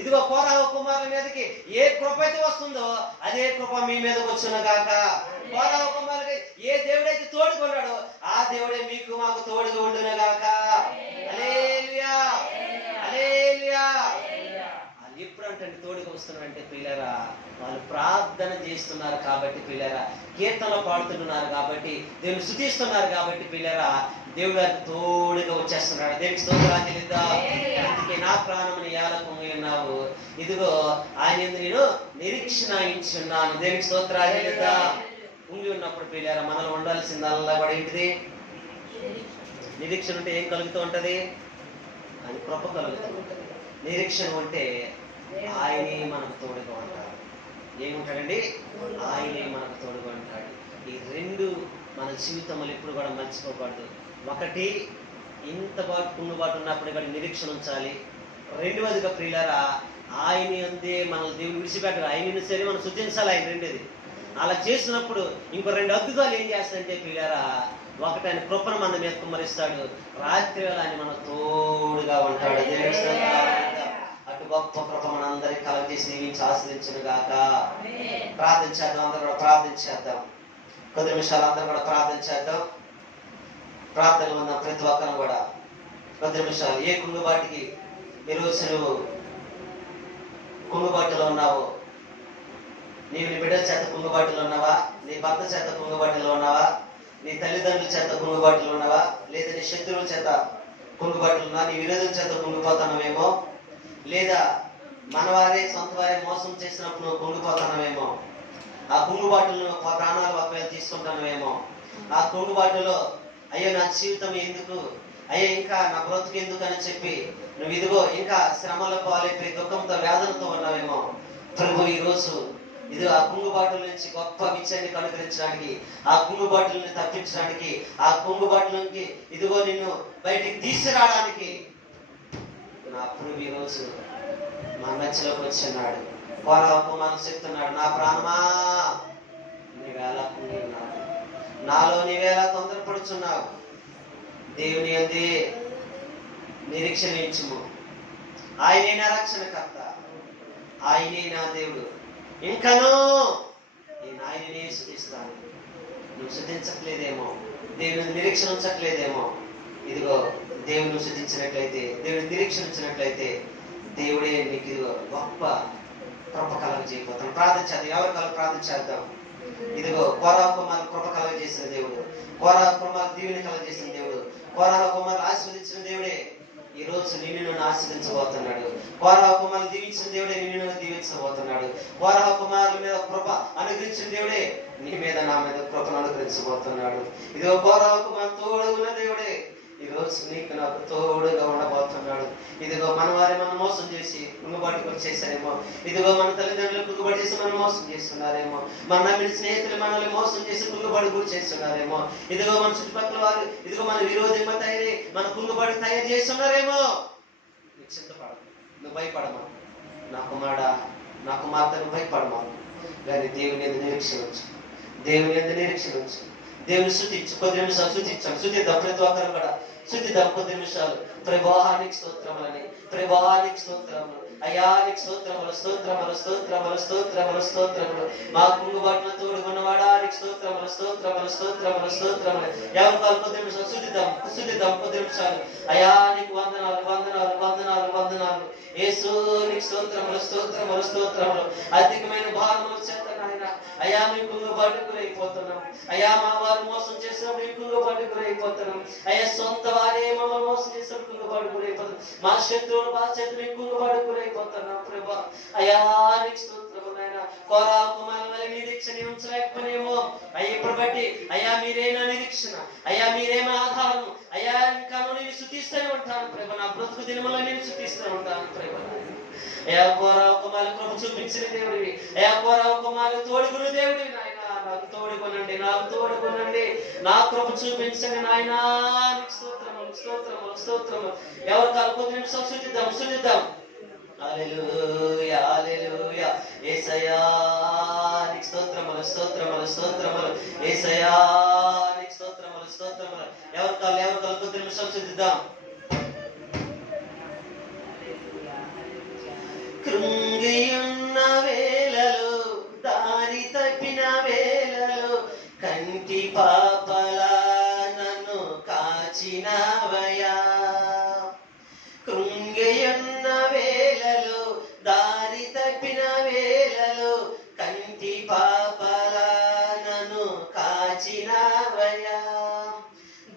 ఇదిగో కోరహ కుమారుల మీదకి ఏ కృప అయితే వస్తుందో అదే కృప మీ మీదకి వచ్చును గాక. కోరహ కుమారులకి ఏ దేవుడైతే తోడుకున్నాడో ఆ దేవుడే మీకు మాకు తోడుగా ఉండును గాక. హల్లెలూయా, హల్లెలూయా. ఎప్పుడు అంటే తోడుగా వస్తున్నారంటే పిల్లరా, వాళ్ళు ప్రార్థన చేస్తున్నారు కాబట్టి పిల్లరా, కీర్తనలు పాడుతున్నారు కాబట్టి, దేవుని స్తుతిస్తున్నారు కాబట్టి పిల్లరా, దేవుడు గారికి తోడుగా వచ్చేస్తున్నాడు. దేవునికి స్తోత్రాలు చెల్లిద్దాం. అందుకే నా ప్రాణముని ఏలకుంగి ఉన్నావు, ఇదిగో ఆయన నేను నిరీక్షణ ఇచ్చున్నాను. దేవునికి స్తోత్రాలు చెల్లిద్దాం. ఉంగి ఉన్నప్పుడు పిల్లరా, మనలో ఉండాల్సిందల్లా కూడా ఏంటిది? నిరీక్షణ ఉంటే ఏం కలుగుతూ ఉంటది? అది కృప కలుగుతూ ఉంటది. నిరీక్షణ ఉంటే ఆయనే మనకు తోడుగా ఉంటాడు. ఏముంటాడండి? ఆయనే మనకు తోడుగా ఉంటాడు. ఈ రెండు మన జీవితంలో ఎప్పుడు కూడా మర్చిపోకూడదు. ఒకటి, ఇంత కుంగుబాటు ఉన్నప్పుడు కూడా నిరీక్షణ ఉంచాలి. రెండవదిగా ప్రియులారా, ఆయన అందే మనల్ని దేవుని విడిచిపెట్టాలి. ఆయన సరే మనం శుద్ధించాలి. ఆయన రెండోది అలా చేసినప్పుడు ఇంకో రెండు అద్భుతాలు ఏం చేస్తాడంటే ప్రియులారా, ఒకటి ఆయన కృపను మన మీద కుమ్మరిస్తాడు. రాత్రి వేళ ఆయన మన తోడుగా ఉంటాడు. అటు గొప్ప కృప మనందరికీ కలగజేసి దీవించి ఆశ్రయించును గాక. ప్రార్థన చేద్దాం. అందరూ కూడా ప్రార్థన చేద్దాం. కొద్ది నిమిషాలు అందరూ కూడా ప్రార్థన చేద్దాం. ప్రార్థనలో ఉన్న ప్రతి ఒక్కరు కూడా కొద్ది నిమిషాలు, ఏ కుంగుబాటుకి ఈరోజు నువ్వు కుంగుబాటులో ఉన్నావు? నీవు నీ బిడ్డల చేత కుంగుబాటులో ఉన్నావా? నీ భర్త చేత కుంగుబాటులో ఉన్నావా? నీ తల్లిదండ్రుల చేత కుంగుబాటులో ఉన్నావా? లేదా నీ శత్రువుల చేత కుంగుబాటులు ఉన్నా? నీ విరోధుల చేత కుంగిపోతున్నావేమో, లేదా మన వారే సొంత వారే మోసం చేసినప్పుడు నువ్వు కుంగిపోతున్నావేమో. ఆ కుంగుబాటులో ప్రాణాలు ఒకవేళ తీసుకుంటానవేమో. ఆ కుంగుబాటులో అయ్యో నా జీవితం ఎందుకు, అయ్యో ఇంకా నా బ్రతుకు ఎందుకు అని చెప్పి నువ్వు ఇదిగో ఇంకా శ్రమల పాలైపోయి దుఃఖంతో వేదనతో ఉన్నావేమో. ప్రభు ఈరోజు ఇది ఆ కుంగుబాటుల నుంచి గొప్ప విజయాన్ని కనుగరించడానికి, ఆ కుంగుబాటులను తప్పించడానికి, ఆ కుంగుబాటులకి ఇదిగో నిన్ను బయటికి తీసుకురావడానికి నా ప్రభు ఈరోజు మా మధ్యలోకి వచ్చిన్నాడు. కోరహకు మనం చెప్తున్నాడు, నా ప్రాణమా నీవేళ కుంగి ఉన్నావు, నాలో నీవేళ తొందరపడుచున్నావు. దేవుని అందే నిరీక్షణ ఇచ్చుము. ఆయనే నా రక్షణకర్త, ఆయనే నా దేవుడు. ఇంకనూ నేను ఆయననే స్తుతిస్తాను. నువ్వు స్తుతించట్లేదేమో, దేవుని నిరీక్షణ ఉంచట్లేదేమో. ఇదిగో దేవుని స్తుతించినట్లయితే, దేవుని నిరీక్షణ ఉంచినట్లయితే దేవుడే నీకు ఇదిగో గొప్ప కృప కలగజేయబోతాను. ప్రార్థన చేద్దాం. ఎవరి కల ప్రార్థన చేద్దాం. ఇదిగో కోరహ కుమారులు కృప కలగజేసిన దేవుడు, కోరహ కుమారులు దీవెన కలగజేసిన దేవుడు, కోరహ కుమారులు ఆశీర్వదించిన దేవుడే ఈ రోజు నిన్ను నన్ను ఆశీర్వదించబోతున్నాడు. కోరహ కుమారులు దీవించిన దేవుడే నిన్ను నన్ను దీవించబోతున్నాడు. కోరహ కుమారుల మీద కృప అనుగ్రహించిన దేవుడే నీ మీద నా మీద కృపను అనుగ్రహించబోతున్నాడు. ఇదిగో కోరహ కుమారులు తోడుగున్న దేవుడే ఈ రోజు నీకు నాకు తోడుగా ఉండబోతున్నాడు. ఇదిగో మన వారి మనం మోసం చేసి కుంగుబాటుకు వచ్చేసారేమో. ఇదిగో మన తల్లిదండ్రులు కుంగుబాటు చేసి మనం మోసం చేస్తున్నారేమో. మన నమ్మిన స్నేహితులు మనల్ని మోసం చేసి కుంగుబాటు గురి చేస్తున్నారేమో. ఇదిగో మన చుట్టుపక్కల వారు ఇదిగో మన విరోధంగా తయారై మన కుంగుబాటు తయారు చేస్తున్నారేమో. నువ్వు చింతపడదు, నువ్వు భయపడమా నా కుమారుడా, నా కుమార్తె, నువ్వు భయపడమా. కానీ దేవుని ఎందుకు నిరీక్షణ ఉంచు, దేవుని ఎందుకు నిరీక్షణ ఉంచు. దేవుని స్తుతించు. 10 నిమిషాలు స్తుతించాం. స్తుతిద్దాం. ప్రతి ఒక్కరు కూడా స్తుతిద్దాం. 10 నిమిషాలు. ప్రభానికి స్తోత్రములని, ప్రభానికి స్తోత్రములు, అయానికి స్తోత్రములు, స్తోత్రములు, స్తోత్రములు, స్తోత్రములు, స్తోత్రములు. మా కుంగుబాటులో తోడుకున్నవాడానికి స్తోత్రములు, స్తోత్రములు, స్తోత్రములు, స్తోత్రములు. 10 నిమిషాలు స్తుతిద్దాం. స్తుతిద్దాం. 10 నిమిషాలు. అయానికి వందనాలు, వందనాలు, వందనాలు, వందనాలు. యేసునికి స్తోత్రములు, స్తోత్రములు, స్తోత్రములు. అధికమైన భారములు చేత నాయన అయా మీ కుంగుబాటు గురైపోతున్నాం. అయా మా వారు మోసం చేసినప్పుడు ఈ కుంగుబాటు గురైపోతున్నాం. అయ్యా సొంత వారే మమ్మల్ని మోసం చేసినప్పుడు కుంగుబాటు గురైపోతున్నాం. మా శత్రువులు మా చేతులు మీ కుంగుబాటు గురైపోతున్నాం. ప్రభా అయా నీకు స్తోత్రము నాయన. కోరహ కుమారుల నిరీక్షణ ఉంచలేకపోయినేమో. అయ్యా ఇప్పుడు బట్టి అయ్యా మీరేనా నిరీక్షణ, అయ్యా మీరేమో ఆధారం. అయ్యా ఇంకా నేను స్తుతిస్తూనే ఉంటాను ప్రభా. నా బ్రతుకు దినములో నేను స్తుతిస్తూనే ఉంటాను ప్రభా. అయా కోరహ కుమారుల కృప చూపించిన దేవుడివి, అయా కోరహ కుమారులు తోడుగున్న దేవుడివి నాయన. నాకు తోడుకొనండి, నాకు తోడుకొనండి, నా కృప చూపించండి నాయనా. నీకు స్తోత్రములు, స్తోత్రములు, స్తోత్రములు. ఎవరికాలు కొద్ది నిమిషం శుద్ధిద్దాం. హల్లెలూయా, హల్లెలూయా. యేసయ్యా నీకు స్తోత్రములు, స్తోత్రములు, స్తోత్రములు. యేసయ్యా నీకు స్తోత్రములు, స్తోత్రములు. ఎవరికాలు కొద్ది నిమిషం శుద్ధిద్దాం. కృంగియున్న వేళలో, దారి తప్పిన వేళలో, కంటి పాపలా నన్ను కాచినవయ్యా. కృంగియున్న వేళలో, దారి తప్పిన వేళలో, కంటి పాపలా నన్ను కాచినవయ్యా.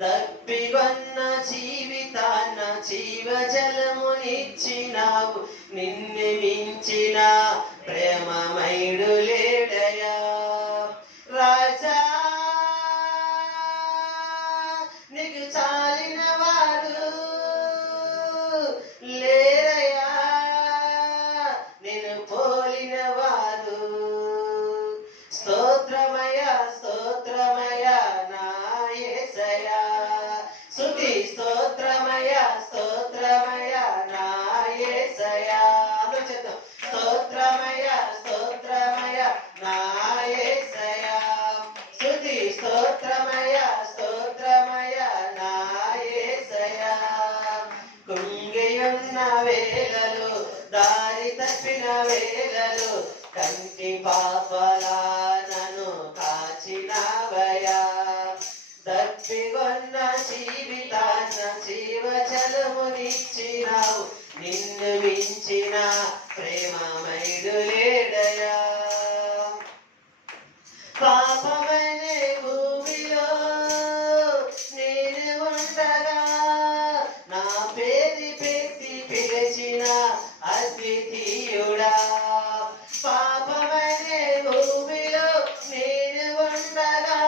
దప్పిగొన్న జీవితాన్న జీవజలమునిచ్చినావు, నిన్ను మించిన ప్రేమమయుడు లేడయా. రాజా నీకు చాలిన వారు లేరయా, నిన్ను పోలిన వారు. స్తోత్రమయ, స్తోత్రమయ నా యేసయ్యా. స్తుతి స్తోత్రమయ, స్తోత్రమయ నా యేసయ్యా. అందరూ చెప్తాం. స్తోత్రమయ, స్తోత్రమయ నా యేసయ్యా. స్తుతి స్తోత్రమయ, స్తోత్రమయ నా యేసయ్యా. కుంగియున్న వేళలో, దారి తప్పిన వేళలో, కంటి పాపలా నన్ను కాచినవయ్యా. దప్పిగొన్న జీవితాన్న జీవజలమునిచ్చినావు, నిన్ను మించిన ప్రేమమయుడు లేడయా. పాపమనే భూమిలో నేను ఉండగా, నా పేరు పెట్టి పిలిచిన అద్వితీయుడా. పాపమనే భూమిలో నేను ఉండగా,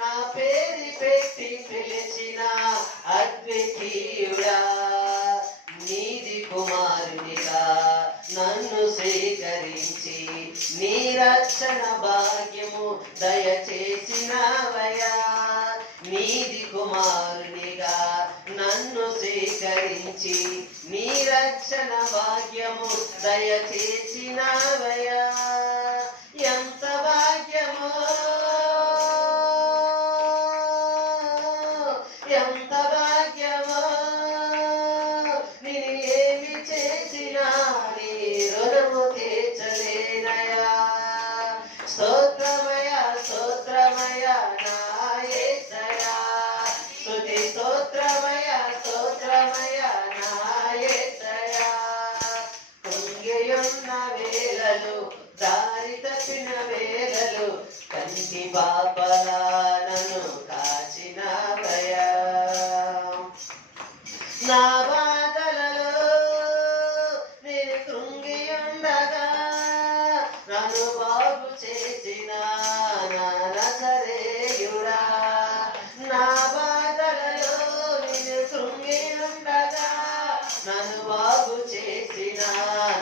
నా పేరు పెట్టి పిలిచిన అద్వితీయుడా. నీది కుమారునిగా నన్ను స్వీకరించి, నీ రక్షణ భాగ్యము దయచేసినవయ్యా. నీది కుమారునిగా నన్ను స్వీకరించి, నీ రక్షణ భాగ్యము దయచేసినవయ్యా. ఎంత భాగ్యమో, ఎంత భాగ్యమో, నేను ఏమి చేసినా నీ రుణము తీర్చలేనయా. స్తోత్రమయ, స్తోత్రమయ నా యేసయ్యా. స్తుతి స్తోత్రమయ, స్తోత్రమయ నా యేసయ్యా. కుంగియున్న వేళలు, దారి తప్పిన వేళలు, కంటి పాపలా నన్ను కాచినవయ్యా. నా బాధలలో నేను కృంగియుండగా, నన్ను బాగు చేసిన నా నజరేయుడా. నా బాధలలో నేను కృంగియుండగా, నన్ను బాగు చేసిన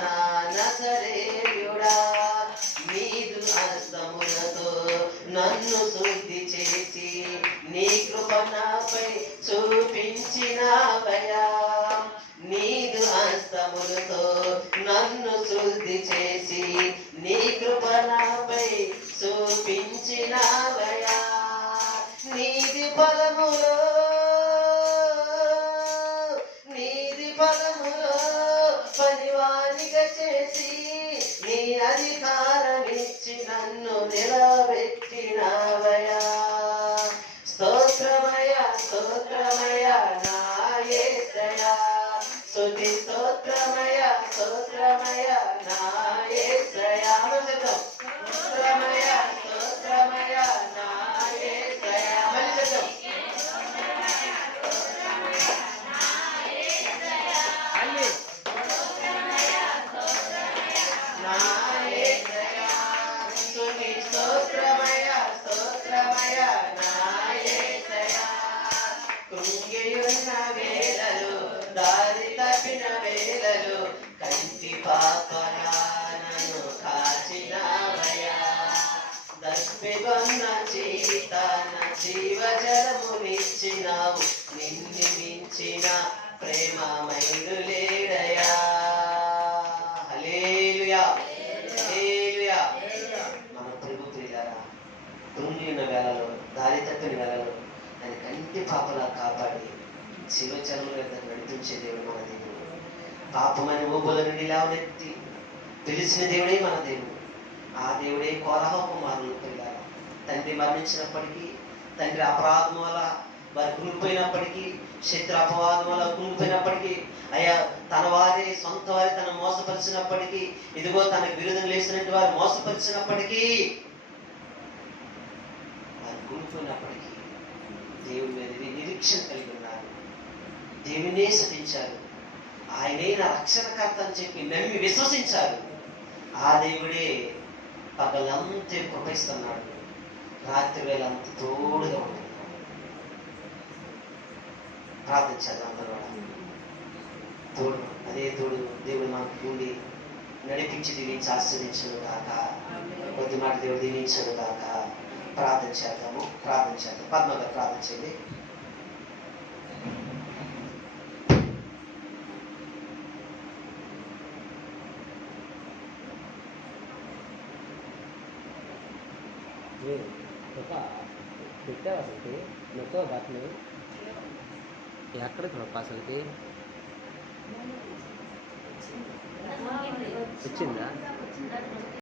నా నజరేయుడా. నీదు హస్తములతో నన్ను శుద్ధి చేసి, నీ కృప నాపై చూపించినవయ్యా. నీదు హస్తములతో నన్ను శుద్ధి చేసి, నీ కృప నాపై చూపించినవయ్యా. నీది ఫలములో, నీది ఫలములో పనివానిగా చేసి, నీ అధికారమిచ్చి నన్ను నిలబెట్టినవయ్యా. స్తోత్రమయ, స్తోత్రమయ నా యేసయ్యా. స్తుతి స్తోత్రమయ, స్తోత్రమయ నా యేసయ్యా. స్తోత్రమయ, స్తోత్రమయ నా యేసయ్యా. మళ్ళీ చెప్తాం. నా యేసయ్యా. స్తుతి స్తోత్రమయ, స్తోత్రమయ జీవజలమునిచ్చినావు, నిన్ను మించిన ప్రేమమయుడు లేడయా. హల్లెలూయా, హల్లెలూయా. మన ప్రభు ప్రియులారా, కృంగిన వేళలో, దారి తప్పిన వేళలో ఆయన కంటి పాపలా కాపాడి శివచలంలో నడిపించే దేవుడు మన దేవుడు. పాపమైన ఊబుల నుండి లేవనెత్తి పిలిచిన దేవుడే మన దేవుడు. ఆ దేవుడే కోరహ కుమారులు పిల్లారా. తండ్రి మరణించినప్పటికీ, తండ్రి అపరాధం వల్ల వారు కుమిపోయినప్పటికీ, శత్రు అపవాదం వల్ల కుమిపోయినప్పటికీ, అయ్యా తన వారి సొంత వారి తను మోసపరిచినప్పటికీ, ఇదిగో తనకు విరుద్ధం లేచినట్టు వారు మోసపరిచినప్పటికీ, వారు కుమిపోయినప్పటికీ దేవుని మీద నిరీక్షణ కలిగి ఉన్నారు. దేవునే స్తుతించారు. ఆయనే నా రక్షణకర్త అని చెప్పి నమ్మి విశ్వసించారు. ఆ దేవుడే పగలంతే కృపిస్తున్నాడు, రాత్రి వేళ అంత తోడుగా ఉంటున్నాడు. ప్రార్థించారు తోడు, అదే తోడు దేవుడు మనకు ఉండి నడిపించి దీవించి ఆశ్రయించను కాక, కొద్ది మాట దేవుడు దీవించను కాక. ప్రార్థన చేద్దాము. పద్మగా ప్రార్థన చేయండి. పెట్టావు అసలుకి నొక్కో బట్టలు ఎక్కడికి నొక్క అసలుకి వచ్చిందా?